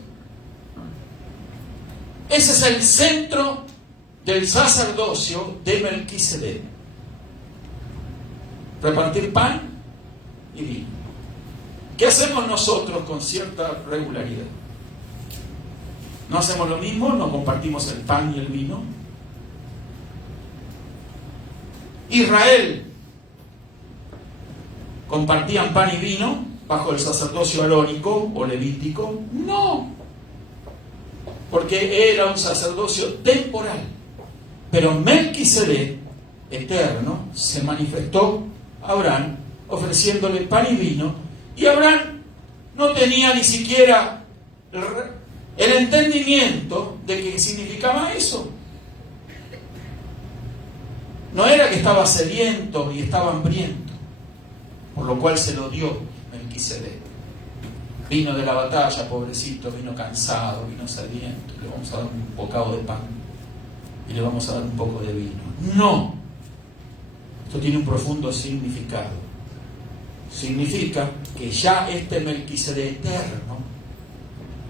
Ese es el centro del sacerdocio de Melquisedec. Repartir pan y vino. ¿Qué hacemos nosotros con cierta regularidad? ¿No hacemos lo mismo? ¿No compartimos el pan y el vino? Israel compartían pan y vino bajo el sacerdocio arónico o levítico. No, porque era un sacerdocio temporal. Pero Melquisedec, eterno, se manifestó a Abraham ofreciéndole pan y vino, y Abraham no tenía ni siquiera el entendimiento de qué significaba eso. No era que estaba sediento y estaba hambriento, por lo cual se lo dio Melquisedec. Vino de la batalla, pobrecito, vino cansado, vino sediento. Le vamos a dar un bocado de pan y le vamos a dar un poco de vino. No, Esto tiene un profundo significado. Significa que ya este Melquisedec eterno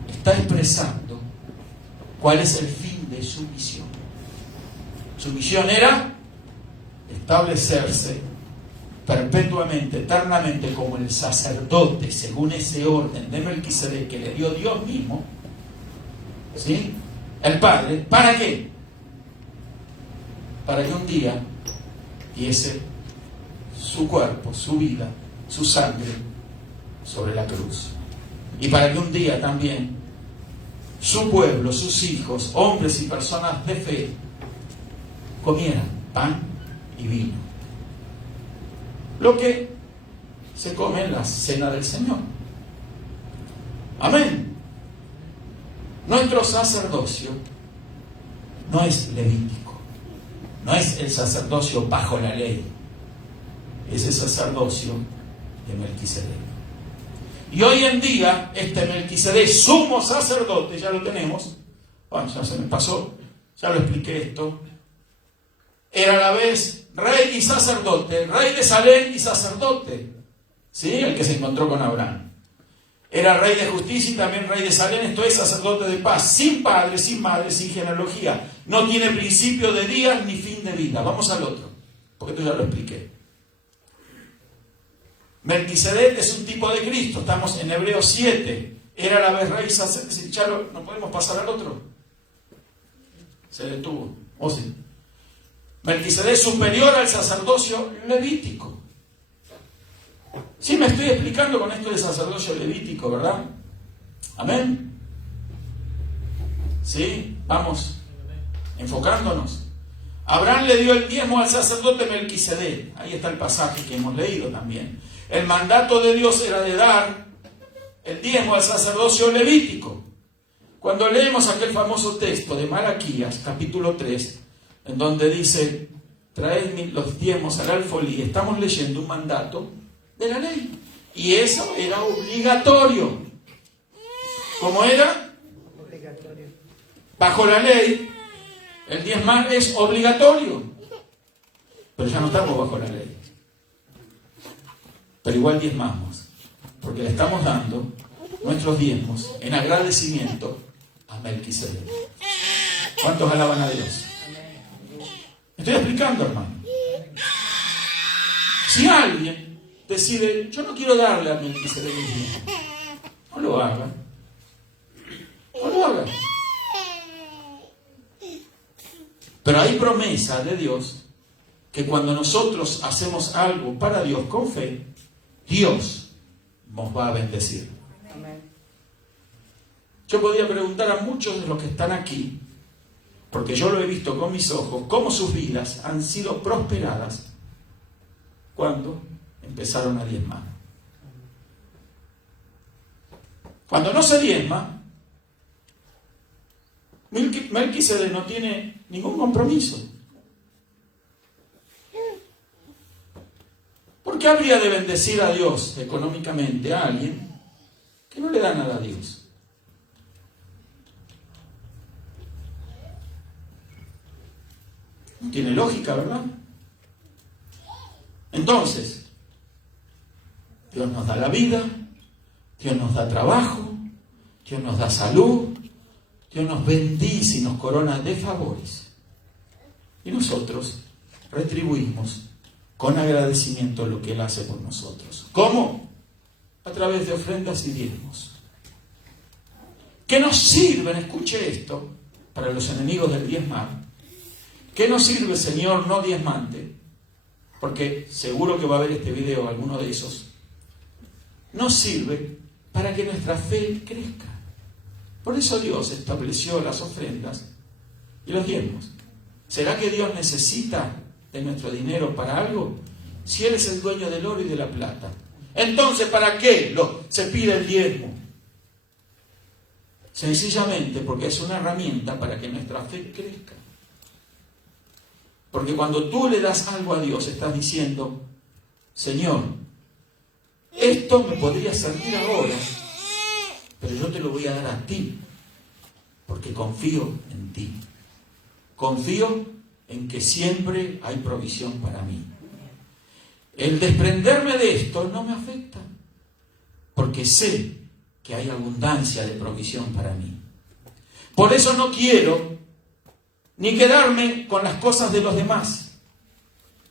está expresando cuál es el fin de su misión. Su misión era establecerse perpetuamente, eternamente, como el sacerdote, según ese orden de Melquisedec que le dio Dios mismo, ¿sí? El Padre. ¿Para qué? Para que un día diese su cuerpo, su vida, su sangre sobre la cruz. Y para que un día también su pueblo, sus hijos, hombres y personas de fe, comieran pan y vino. Lo que se come en la cena del Señor. Amén. Nuestro sacerdocio no es levítico, no es el sacerdocio bajo la ley, es el sacerdocio de Melquisedec. Y hoy en día, este Melquisedec, sumo sacerdote, ya lo tenemos. Bueno, ya se me pasó, ya lo expliqué esto. Era a la vez rey y sacerdote, rey de Salem y sacerdote, ¿sí? El que se encontró con Abraham. Era rey de justicia y también rey de Salem, esto es sacerdote de paz, sin padre, sin madre, sin genealogía. No tiene principio de días ni fin de vida. Vamos al otro, porque esto ya lo expliqué. Melquisedec es un tipo de Cristo, estamos en Hebreos 7. Era a la vez rey y sacerdote. Ya ¿no podemos pasar al otro? Se detuvo. ¿O sí? Melquisedec es superior al sacerdocio levítico. Sí, me estoy explicando con esto del sacerdocio levítico, ¿verdad? Amén. Sí, vamos enfocándonos. Abraham le dio el diezmo al sacerdote Melquisedec. Ahí está el pasaje que hemos leído también. El mandato de Dios era de dar el diezmo al sacerdocio levítico. Cuando leemos aquel famoso texto de Malaquías, capítulo 3, en donde dice, traed los diezmos al alfolí, estamos leyendo un mandato de la ley. Y eso era obligatorio. ¿Cómo era? Obligatorio. Bajo la ley, el diezmar es obligatorio. Pero ya no estamos bajo la ley. Pero igual diezmamos, porque le estamos dando nuestros diezmos en agradecimiento a Melquisedec. ¿Cuántos alaban a Dios? Me estoy explicando, hermano. Si alguien decide, yo no quiero darle a Melquisedec el diezmo, no lo haga. No lo haga. Pero hay promesa de Dios que cuando nosotros hacemos algo para Dios con fe, Dios nos va a bendecir. Amén. Yo podría preguntar a muchos de los que están aquí, porque yo lo he visto con mis ojos, cómo sus vidas han sido prosperadas cuando empezaron a diezmar. Cuando no se diezma, Melquisedec no tiene ningún compromiso. ¿Por qué habría de bendecir a Dios económicamente a alguien que no le da nada a Dios? No tiene lógica, ¿verdad? Entonces, Dios nos da la vida, Dios nos da trabajo, Dios nos da salud, Dios nos bendice y nos corona de favores. Y nosotros retribuimos con agradecimiento lo que Él hace por nosotros. ¿Cómo? A través de ofrendas y diezmos. ¿Qué nos sirven? Escuche esto, para los enemigos del diezmar. ¿Qué nos sirve, Señor no diezmante? Porque seguro que va a ver este video, alguno de esos. Nos sirve para que nuestra fe crezca. Por eso Dios estableció las ofrendas y los diezmos. ¿Será que Dios necesita de nuestro dinero para algo? Si Él es el dueño del oro y de la plata. Entonces, ¿para qué se pide el diezmo? Sencillamente porque es una herramienta para que nuestra fe crezca. Porque cuando tú le das algo a Dios, estás diciendo, Señor, esto me podría servir ahora, pero yo te lo voy a dar a ti, porque confío en ti. Confío en que siempre hay provisión para mí. el desprenderme de esto no me afecta, porque sé que hay abundancia de provisión para mí. Por eso no quiero ni quedarme con las cosas de los demás.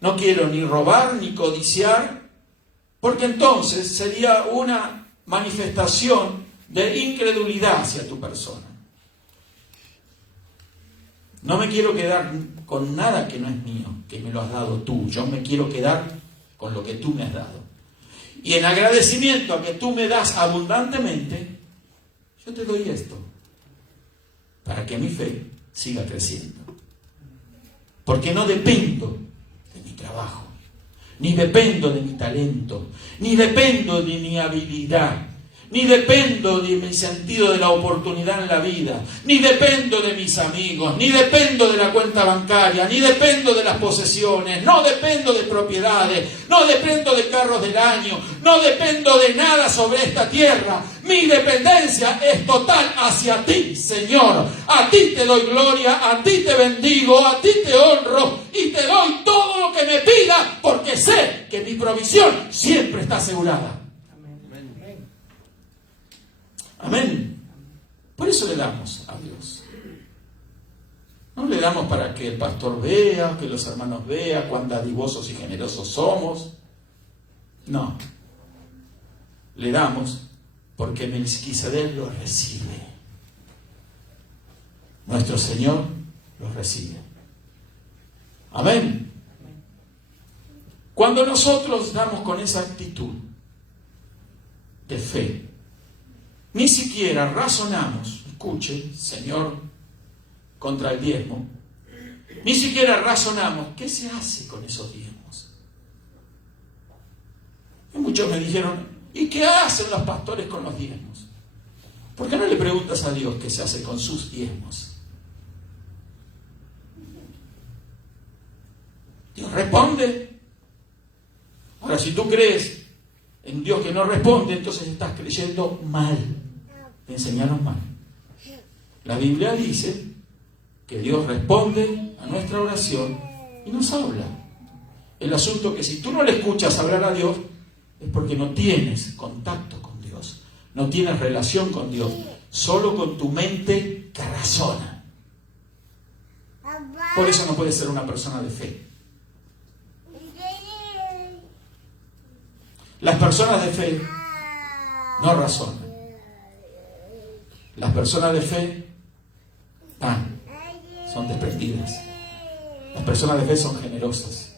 No quiero ni robar ni codiciar, porque entonces sería una manifestación de incredulidad hacia tu persona. No me quiero quedar con nada que no es mío, que me lo has dado tú. Yo me quiero quedar con lo que tú me has dado. Y en agradecimiento a que tú me das abundantemente, yo te doy esto, para que mi fe siga creciendo. Porque no dependo de mi trabajo, ni dependo de mi talento, ni dependo de mi habilidad, ni dependo de mi sentido de la oportunidad en la vida, ni dependo de mis amigos, ni dependo de la cuenta bancaria, ni dependo de las posesiones, no dependo de propiedades, no dependo de carros del año, no dependo de nada sobre esta tierra. Mi dependencia es total hacia ti, Señor. A ti te doy gloria, a ti te bendigo, a ti te honro y te doy todo lo que me pidas, porque sé que mi provisión siempre está asegurada. Amén. Por eso le damos a Dios. No le damos para que el pastor vea, que los hermanos vean cuán dadivosos y generosos somos. No. Le damos porque Melquisedec lo recibe. Nuestro Señor lo recibe. Amén. Cuando nosotros damos con esa actitud de fe, ni siquiera razonamos, escuche, Señor, contra el diezmo, ni siquiera razonamos qué se hace con esos diezmos. Y muchos me dijeron, ¿y qué hacen los pastores con los diezmos? ¿Por qué no le preguntas a Dios qué se hace con sus diezmos? Dios responde. Ahora, si tú crees en Dios que no responde, entonces estás creyendo mal. Te enseñaron mal. La Biblia dice que Dios responde a nuestra oración y nos habla. El asunto es que si tú no le escuchas hablar a Dios, es porque no tienes contacto con Dios, no tienes relación con Dios, solo con tu mente que razona. Por eso no puedes ser una persona de fe. Las personas de fe no razonan. Las personas de fe son desprendidas. Las personas de fe son generosas.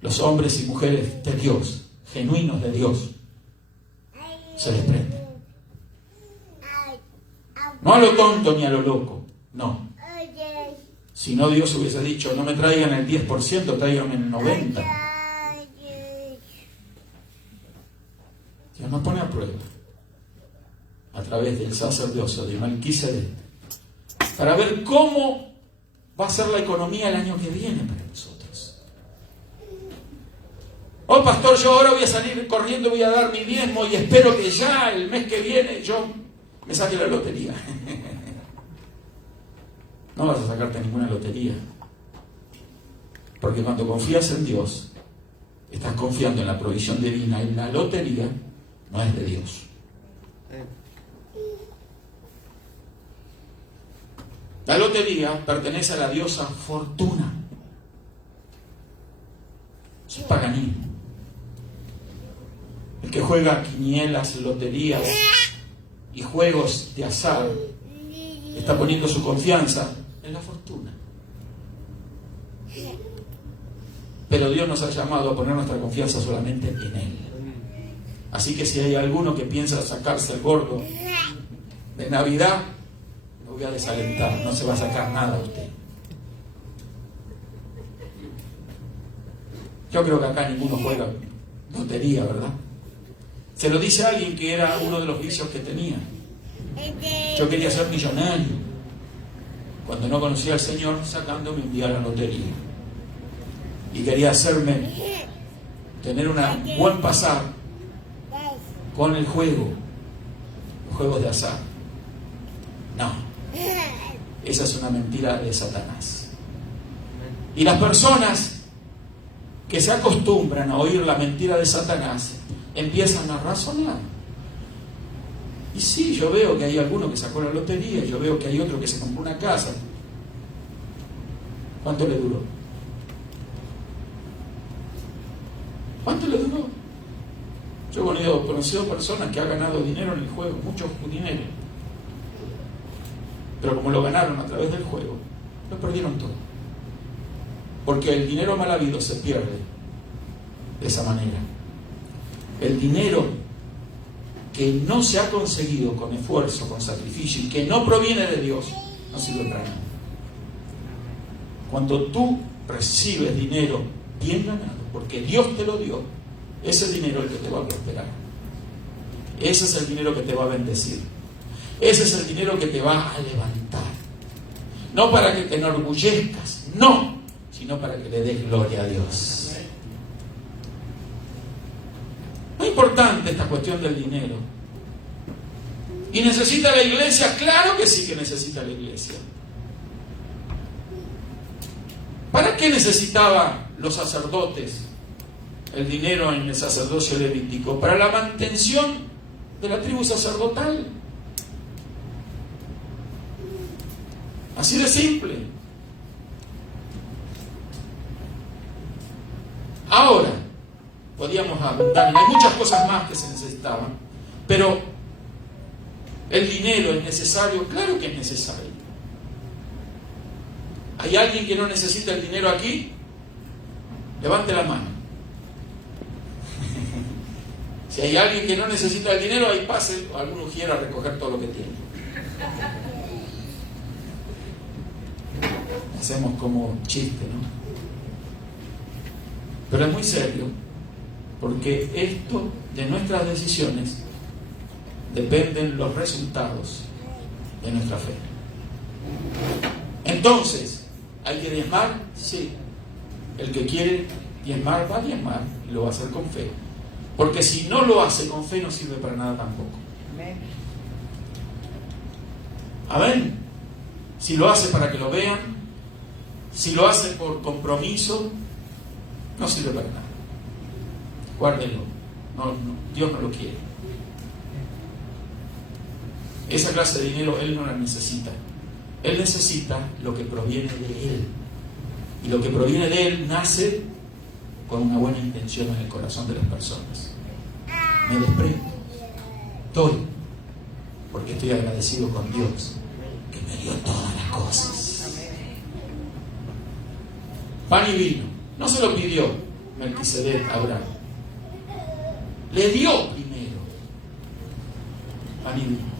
Los hombres y mujeres de Dios, genuinos de Dios, se desprenden. No a lo tonto ni a lo loco, no. Si no, Dios hubiese dicho, no me traigan el 10%, tráiganme el 90%. Dios nos pone a prueba a través del sacerdocio de Melquisedec para ver cómo va a ser la economía el año que viene para nosotros. Oh, pastor, yo ahora voy a salir corriendo, voy a dar mi diezmo y espero que ya el mes que viene yo me saque la lotería. No vas a sacarte ninguna lotería, porque cuando confías en Dios estás confiando en la provisión divina, y la lotería no es de Dios. La lotería pertenece a la diosa Fortuna. Es paganismo. El que juega quinielas, loterías y juegos de azar está poniendo su confianza en la fortuna. Pero Dios nos ha llamado a poner nuestra confianza solamente en Él. Así que si hay alguno que piensa sacarse el gordo de Navidad, lo voy a desalentar, no se va a sacar nada a usted. Yo creo que acá ninguno juega lotería, ¿verdad? Se lo dice a alguien que era uno de los vicios que tenía. Yo quería ser millonario. Cuando no conocía al Señor, sacándome un día la lotería. Y quería tener un buen pasar con el juego, los juegos de azar. No, esa es una mentira de Satanás. Y las personas que se acostumbran a oír la mentira de Satanás, empiezan a razonar. Y sí, yo veo que hay alguno que sacó la lotería, yo veo que hay otro que se compró una casa. ¿Cuánto le duró? ¿Cuánto le duró? Yo he conocido personas que han ganado dinero en el juego, mucho dinero. Pero como lo ganaron a través del juego, lo perdieron todo. Porque el dinero mal habido se pierde de esa manera. El dinero que no se ha conseguido con esfuerzo, con sacrificio y que no proviene de Dios, no sirve para nada. Cuando tú recibes dinero bien ganado, porque Dios te lo dio, ese dinero es el que te va a prosperar. Ese es el dinero que te va a bendecir. Ese es el dinero que te va a levantar. No para que te enorgullezcas, no, sino para que le des gloria a Dios. Muy importante esta cuestión del dinero. ¿Y necesita la iglesia? Claro que sí que necesita la iglesia. ¿Para qué necesitaban los sacerdotes el dinero en el sacerdocio levítico? Para la mantención de la tribu sacerdotal. Así de simple. Ahora, podíamos abundar, hay muchas cosas más que se necesitaban, pero el dinero es necesario, claro que es necesario. ¿Hay alguien que no necesita el dinero aquí? Levante la mano. Si hay alguien que no necesita el dinero, ahí pase, o alguno quiera recoger todo lo que tiene. Hacemos como chiste, ¿no? Pero es muy serio, porque esto de nuestras decisiones dependen los resultados de nuestra fe. Entonces, ¿hay que diezmar? Sí. El que quiere diezmar va a diezmar y lo va a hacer con fe. Porque si no lo hace con fe no sirve para nada tampoco. Amén. Si lo hace para que lo vean, si lo hace por compromiso, no sirve para nada. Guárdenlo. No, Dios no lo quiere. Esa clase de dinero Él no la necesita. Él necesita lo que proviene de Él. Y lo que proviene de Él nace con una buena intención en el corazón de las personas. Me desprendo. Doy. Porque estoy agradecido con Dios, que me dio todas las cosas. Pan y vino. No se lo pidió Melquisedec a Abraham. Le dio primero pan y vino.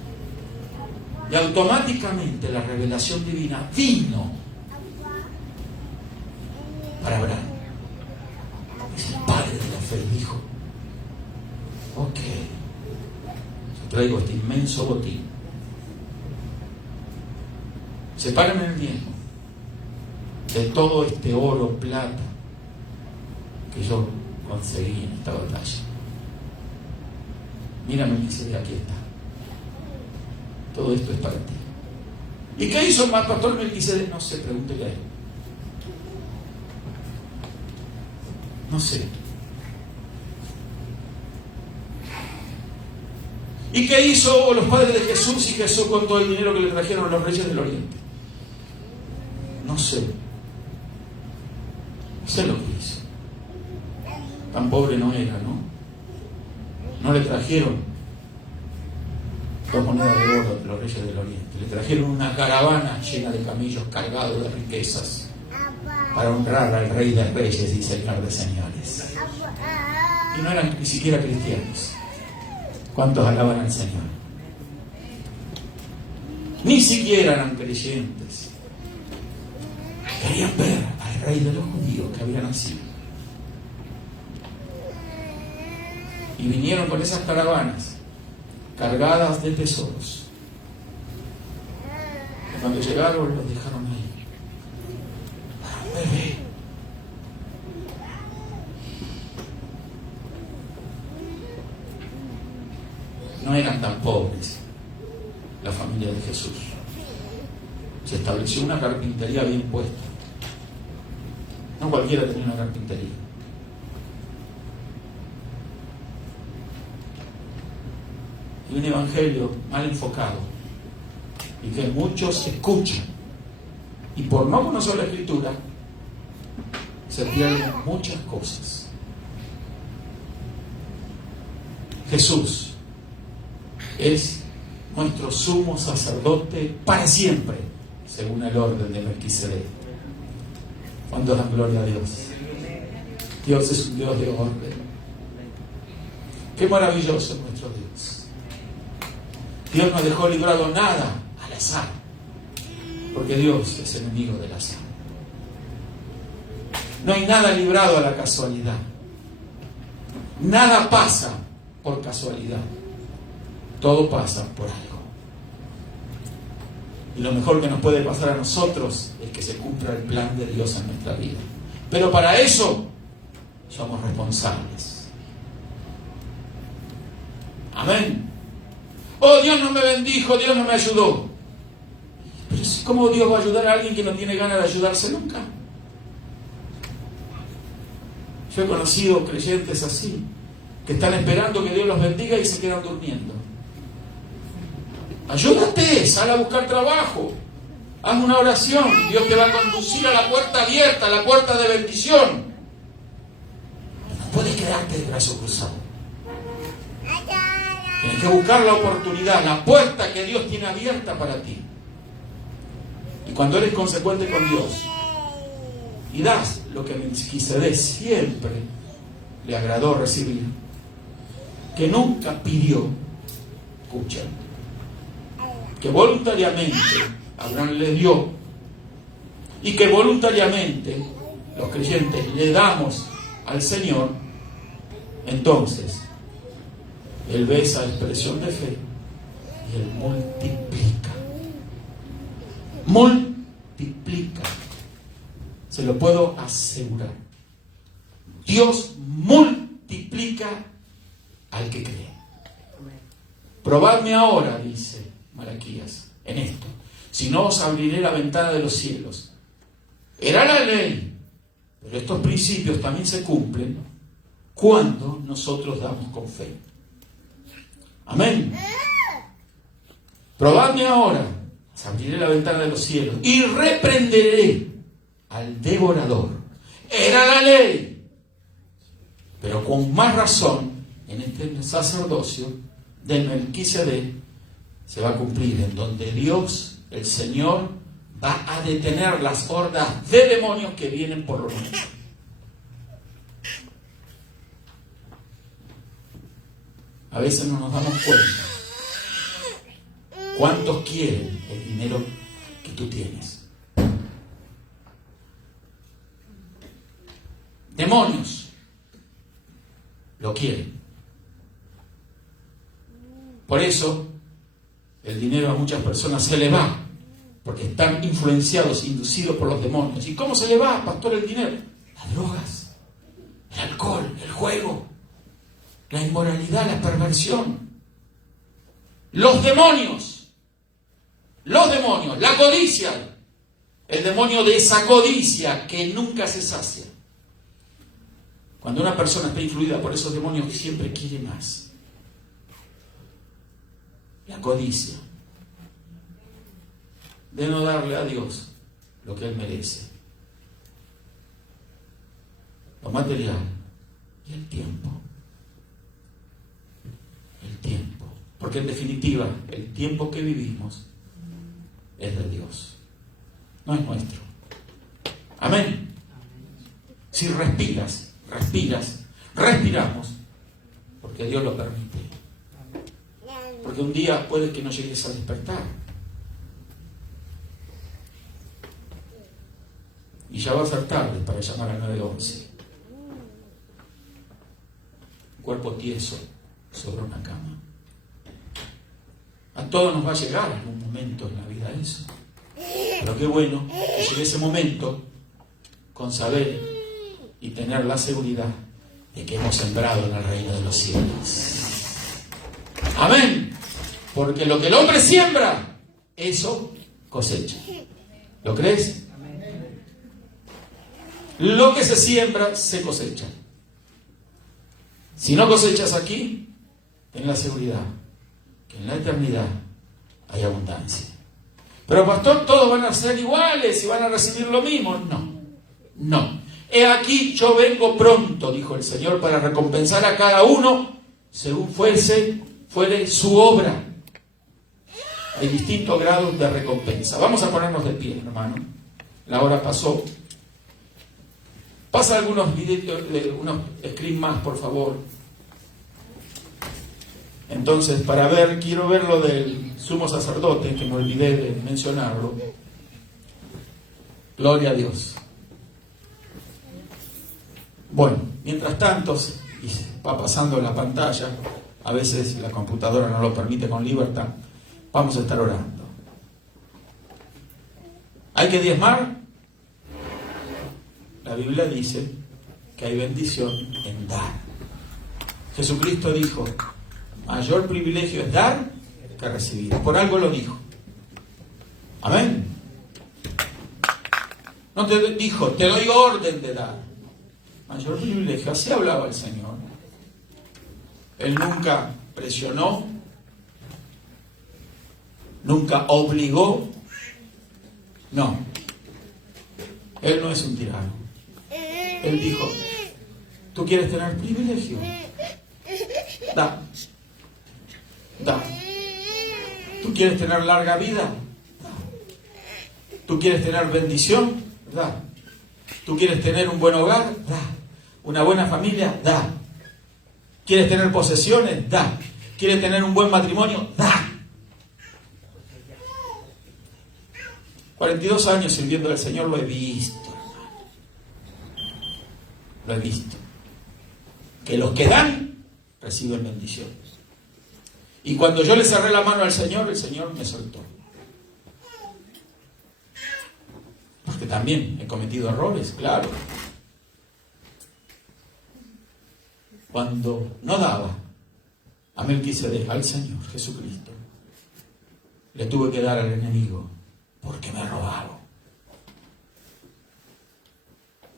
Y automáticamente la revelación divina vino para Abraham. Es el padre de la fe, dijo: ok, yo traigo este inmenso botín. Sepárame el diezmo de todo este oro, plata que yo conseguí en esta batalla. Mírame, Melquisedec, aquí está. Todo esto es para ti. ¿Y qué hizo el pastor Melquisedec? No sé, pregúntele a él. No sé. ¿Y qué hizo los padres de Jesús y Jesús con todo el dinero que le trajeron los reyes del Oriente? No sé. No sé lo que hizo. Tan pobre no era, ¿no? No le trajeron 2 monedas de oro de los reyes del Oriente. Le trajeron una caravana llena de camellos cargados de riquezas para honrar al Rey de Reyes y Señor de Señores. Y no eran ni siquiera cristianos. ¿Cuántos alaban al Señor? Ni siquiera eran creyentes. Querían ver al Rey de los judíos que había nacido. Y vinieron con esas caravanas cargadas de tesoros. Y cuando llegaron, los dejaron ahí. Bebé. No eran tan pobres la familia de Jesús. Se estableció una carpintería bien puesta. No cualquiera tenía una carpintería. y un evangelio mal enfocado, y que muchos escuchan, y por no conocer la Escritura, se pierden muchas cosas. Jesús es nuestro sumo sacerdote para siempre, según el orden de Melquisedec. Cuando dan gloria a Dios. Dios es un Dios de orden. Qué maravilloso es nuestro Dios. Dios no dejó librado nada al azar, porque Dios es enemigo del azar. No hay nada librado a la casualidad. Nada pasa por casualidad. Todo pasa por algo. Y lo mejor que nos puede pasar a nosotros es que se cumpla el plan de Dios en nuestra vida. Pero para eso somos responsables. Amén. Oh, Dios no me bendijo, Dios no me ayudó. Pero ¿cómo Dios va a ayudar a alguien que no tiene ganas de ayudarse nunca? Yo he conocido creyentes así, que están esperando que Dios los bendiga y se quedan durmiendo. Ayúdate, sal a buscar trabajo, haz una oración, Dios te va a conducir a la puerta abierta, a la puerta de bendición. No puedes quedarte de brazo cruzado. Tienes que buscar la oportunidad, la puerta que Dios tiene abierta para ti. Y cuando eres consecuente con Dios y das lo que Melquisedec siempre le agradó recibir, que nunca pidió, escucha, que voluntariamente Abraham le dio y que voluntariamente los creyentes le damos al Señor, entonces Él ve esa expresión de fe y Él multiplica. Multiplica. Se lo puedo asegurar. Dios multiplica al que cree. Probadme ahora, dice Malaquías, en esto. Si no, os abriré la ventana de los cielos. Era la ley, pero estos principios también se cumplen cuando nosotros damos con fe. Amén. Probadme ahora, os abriré la ventana de los cielos y reprenderé al devorador. Era la ley, pero con más razón en este sacerdocio del Melquisedec se va a cumplir, en donde Dios, el Señor, va a detener las hordas de demonios que vienen por lo menos. A veces no nos damos cuenta cuántos quieren el dinero que tú tienes. Demonios lo quieren. Por eso el dinero a muchas personas se le va, porque están influenciados, inducidos por los demonios. ¿Y cómo se le va, pastor, el dinero? Las drogas, el alcohol, el juego, la inmoralidad, la perversión, los demonios, la codicia, el demonio de esa codicia que nunca se sacia. Cuando una persona está influida por esos demonios, siempre quiere más. La codicia de no darle a Dios lo que Él merece, lo material y el tiempo. El tiempo, porque en definitiva el tiempo que vivimos es de Dios, no es nuestro. Amén. Si respiramos porque Dios lo permite, porque un día puede que no llegues a despertar y ya va a ser tarde para llamar al 911. Un cuerpo tieso sobre una cama. A todos nos va a llegar en algún momento en la vida eso. Pero qué bueno que llegue ese momento con saber y tener la seguridad de que hemos sembrado en el reino de los cielos. Amén. Porque lo que el hombre siembra, eso cosecha. ¿Lo crees? Lo que se siembra, se cosecha. Si no cosechas aquí, ten la seguridad que en la eternidad hay abundancia. Pero pastor, todos van a ser iguales y van a recibir lo mismo. No. He aquí, yo vengo pronto, dijo el Señor, para recompensar a cada uno según fuere su obra. Hay distintos grados de recompensa. Vamos a ponernos de pie, hermano. La hora pasó. Pasa algunos videos, unos screens más, por favor. Entonces, quiero ver lo del sumo sacerdote, que me olvidé de mencionarlo. Gloria a Dios. Bueno, mientras tanto, va pasando la pantalla, a veces la computadora no lo permite con libertad, vamos a estar orando. ¿Hay que diezmar? La Biblia dice que hay bendición en dar. Jesucristo dijo, mayor privilegio es dar que recibir. Por algo lo dijo. Amén. No te dijo, te doy orden de dar. Mayor privilegio. Así hablaba el Señor. Él nunca presionó, nunca obligó. No. Él no es un tirano. Él dijo, ¿tú quieres tener privilegio? Da. ¿Tú quieres tener larga vida? Da. ¿Tú quieres tener bendición? Da. ¿Tú quieres tener un buen hogar? Da. ¿Una buena familia? Da. ¿Quieres tener posesiones? Da. ¿Quieres tener un buen matrimonio? Da. 42 años sirviendo al Señor lo he visto, hermano. Lo he visto. Que los que dan reciben bendiciones. Y cuando yo le cerré la mano al Señor, el Señor me soltó. Porque también he cometido errores, claro. Cuando no daba a Melquisedec, al Señor Jesucristo, le tuve que dar al enemigo porque me robaron.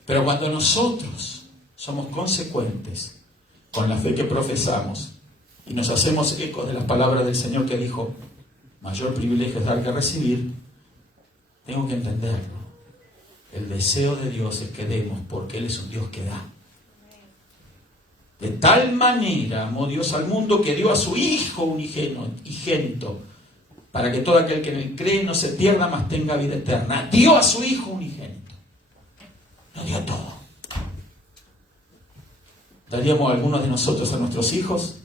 Pero cuando nosotros somos consecuentes con la fe que profesamos y nos hacemos eco de las palabras del Señor que dijo, mayor privilegio es dar que recibir, tengo que entenderlo. El deseo de Dios es que demos porque Él es un Dios que da. De tal manera amó Dios al mundo que dio a su Hijo unigénito, para que todo aquel que en Él cree no se pierda, mas tenga vida eterna. Dio a su Hijo unigénito. Lo dio todo. ¿Daríamos a algunos de nosotros a nuestros hijos?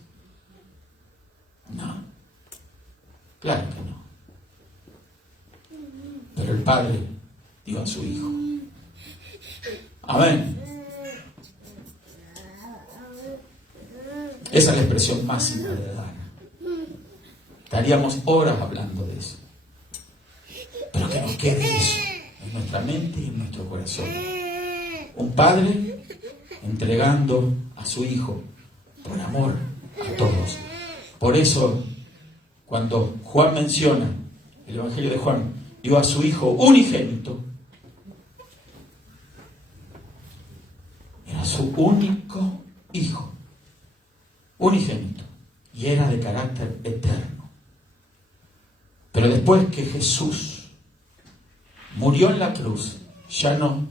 No. Claro que no. Pero el Padre dio a su Hijo. Amén. Esa es la expresión máxima de dar. Estaríamos horas hablando de eso. Pero que nos quede eso en nuestra mente y en nuestro corazón. Un padre entregando a su Hijo por amor a todos. Por eso, cuando Juan menciona, el Evangelio de Juan, dio a su Hijo unigénito, era su único Hijo, unigénito, y era de carácter eterno. Pero después que Jesús murió en la cruz, ya no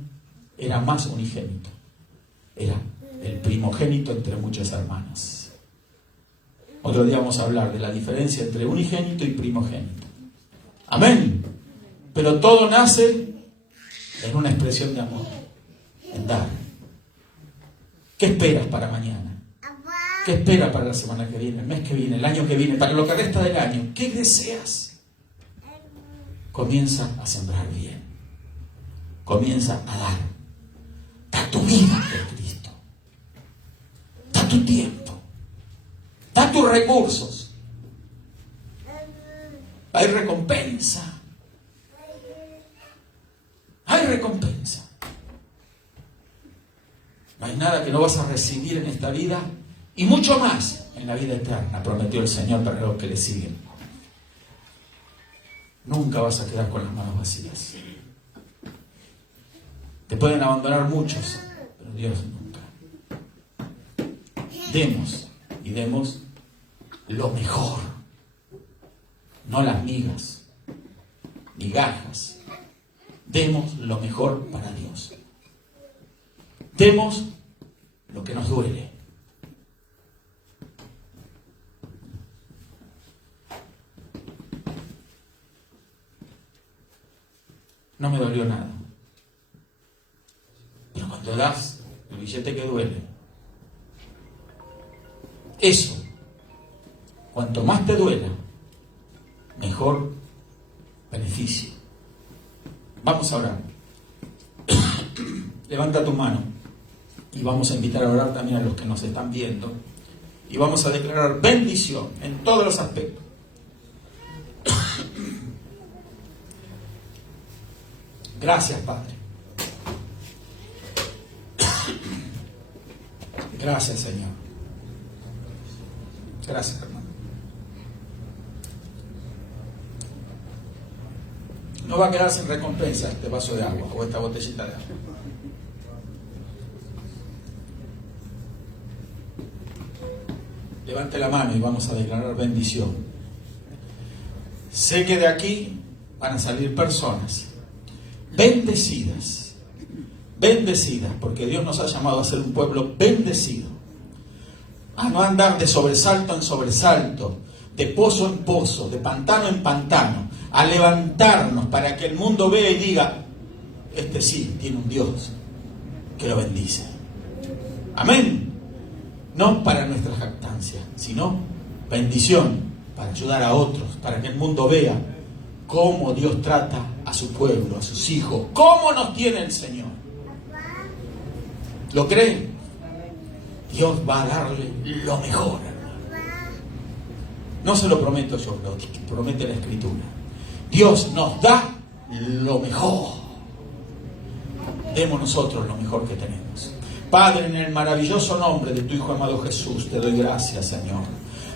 era más unigénito, era el primogénito entre muchas hermanas. Otro día vamos a hablar de la diferencia entre unigénito y primogénito. Amén. Pero todo nace en una expresión de amor, en dar. ¿Qué esperas para mañana? ¿Qué esperas para la semana que viene, el mes que viene, el año que viene, para lo que resta del año? ¿Qué deseas? Comienza a sembrar bien. Comienza a dar. Da tu vida por Cristo. Da tu tiempo. Da tus recursos. Hay recompensa. Hay recompensa. No hay nada que no vas a recibir en esta vida y mucho más en la vida eterna, prometió el Señor para los que le siguen. Nunca vas a quedar con las manos vacías. Te pueden abandonar muchos, pero Dios nunca. Demos y demos lo mejor no las migas, migajas. Demos lo mejor para Dios. Demos lo que nos duele. No me dolió nada. Pero cuando das el billete que duele, eso, cuanto más te duela, mejor beneficio. Vamos a orar. Levanta tu mano y vamos a invitar a orar también a los que nos están viendo y vamos a declarar bendición en todos los aspectos. Gracias, Padre. Gracias, Señor. Gracias, hermano. No va a quedar sin recompensa este vaso de agua o esta botellita de agua. Levante la mano y vamos a declarar bendición. Sé que de aquí van a salir personas bendecidas, bendecidas, porque Dios nos ha llamado a ser un pueblo bendecido, a no andar de sobresalto en sobresalto, de pozo en pozo, de pantano en pantano, a levantarnos para que el mundo vea y diga, este sí tiene un Dios que lo bendice. Amén. No para nuestra jactancia, sino bendición para ayudar a otros, para que el mundo vea cómo Dios trata a su pueblo, a sus hijos, cómo nos tiene el Señor. ¿Lo creen? Dios va a darle lo mejor. No se lo prometo yo, lo promete la Escritura. Dios nos da lo mejor. Demos nosotros lo mejor que tenemos. Padre, en el maravilloso nombre de tu Hijo amado Jesús, te doy gracias, Señor.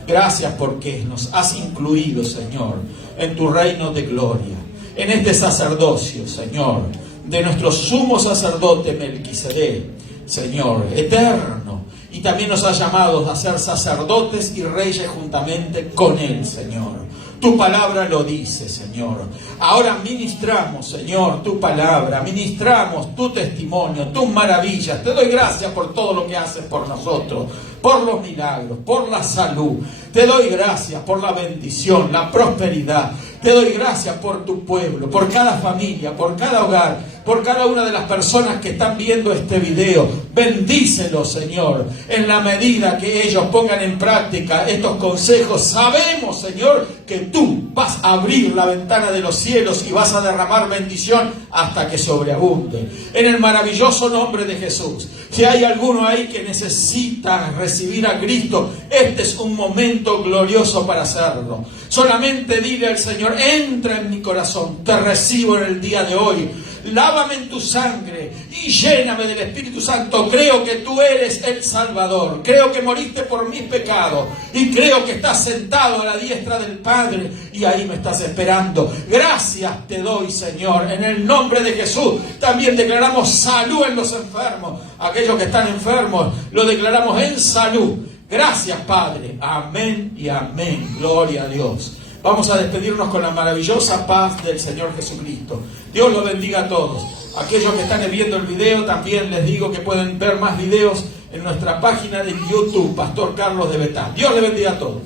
Gracias porque nos has incluido, Señor, en tu reino de gloria, en este sacerdocio, Señor, de nuestro sumo sacerdote Melquisedec, Señor, eterno. Y también nos has llamado a ser sacerdotes y reyes juntamente con Él, Señor. Tu palabra lo dice, Señor. Ahora ministramos, Señor, tu palabra, ministramos tu testimonio, tus maravillas. Te doy gracias por todo lo que haces por nosotros, por los milagros, por la salud. Te doy gracias por la bendición, la prosperidad. Te doy gracias por tu pueblo, por cada familia, por cada hogar, por cada una de las personas que están viendo este video. Bendícelos, Señor, en la medida que ellos pongan en práctica estos consejos. Sabemos, Señor, que tú vas a abrir la ventana de los cielos y vas a derramar bendición hasta que sobreabunde. En el maravilloso nombre de Jesús. Si hay alguno ahí que necesita recibir a Cristo, este es un momento glorioso para hacerlo. Solamente dile al Señor, entra en mi corazón, te recibo en el día de hoy. Lávame en tu sangre y lléname del Espíritu Santo. Creo que tú eres el Salvador. Creo que moriste por mis pecados. Y creo que estás sentado a la diestra del Padre. Y ahí me estás esperando. Gracias te doy, Señor. En el nombre de Jesús. También declaramos salud en los enfermos. Aquellos que están enfermos, lo declaramos en salud. Gracias, Padre. Amén y amén. Gloria a Dios. Vamos a despedirnos con la maravillosa paz del Señor Jesucristo. Dios los bendiga a todos. Aquellos que están viendo el video, también les digo que pueden ver más videos en nuestra página de YouTube, Pastor Carlos de Betán. Dios les bendiga a todos.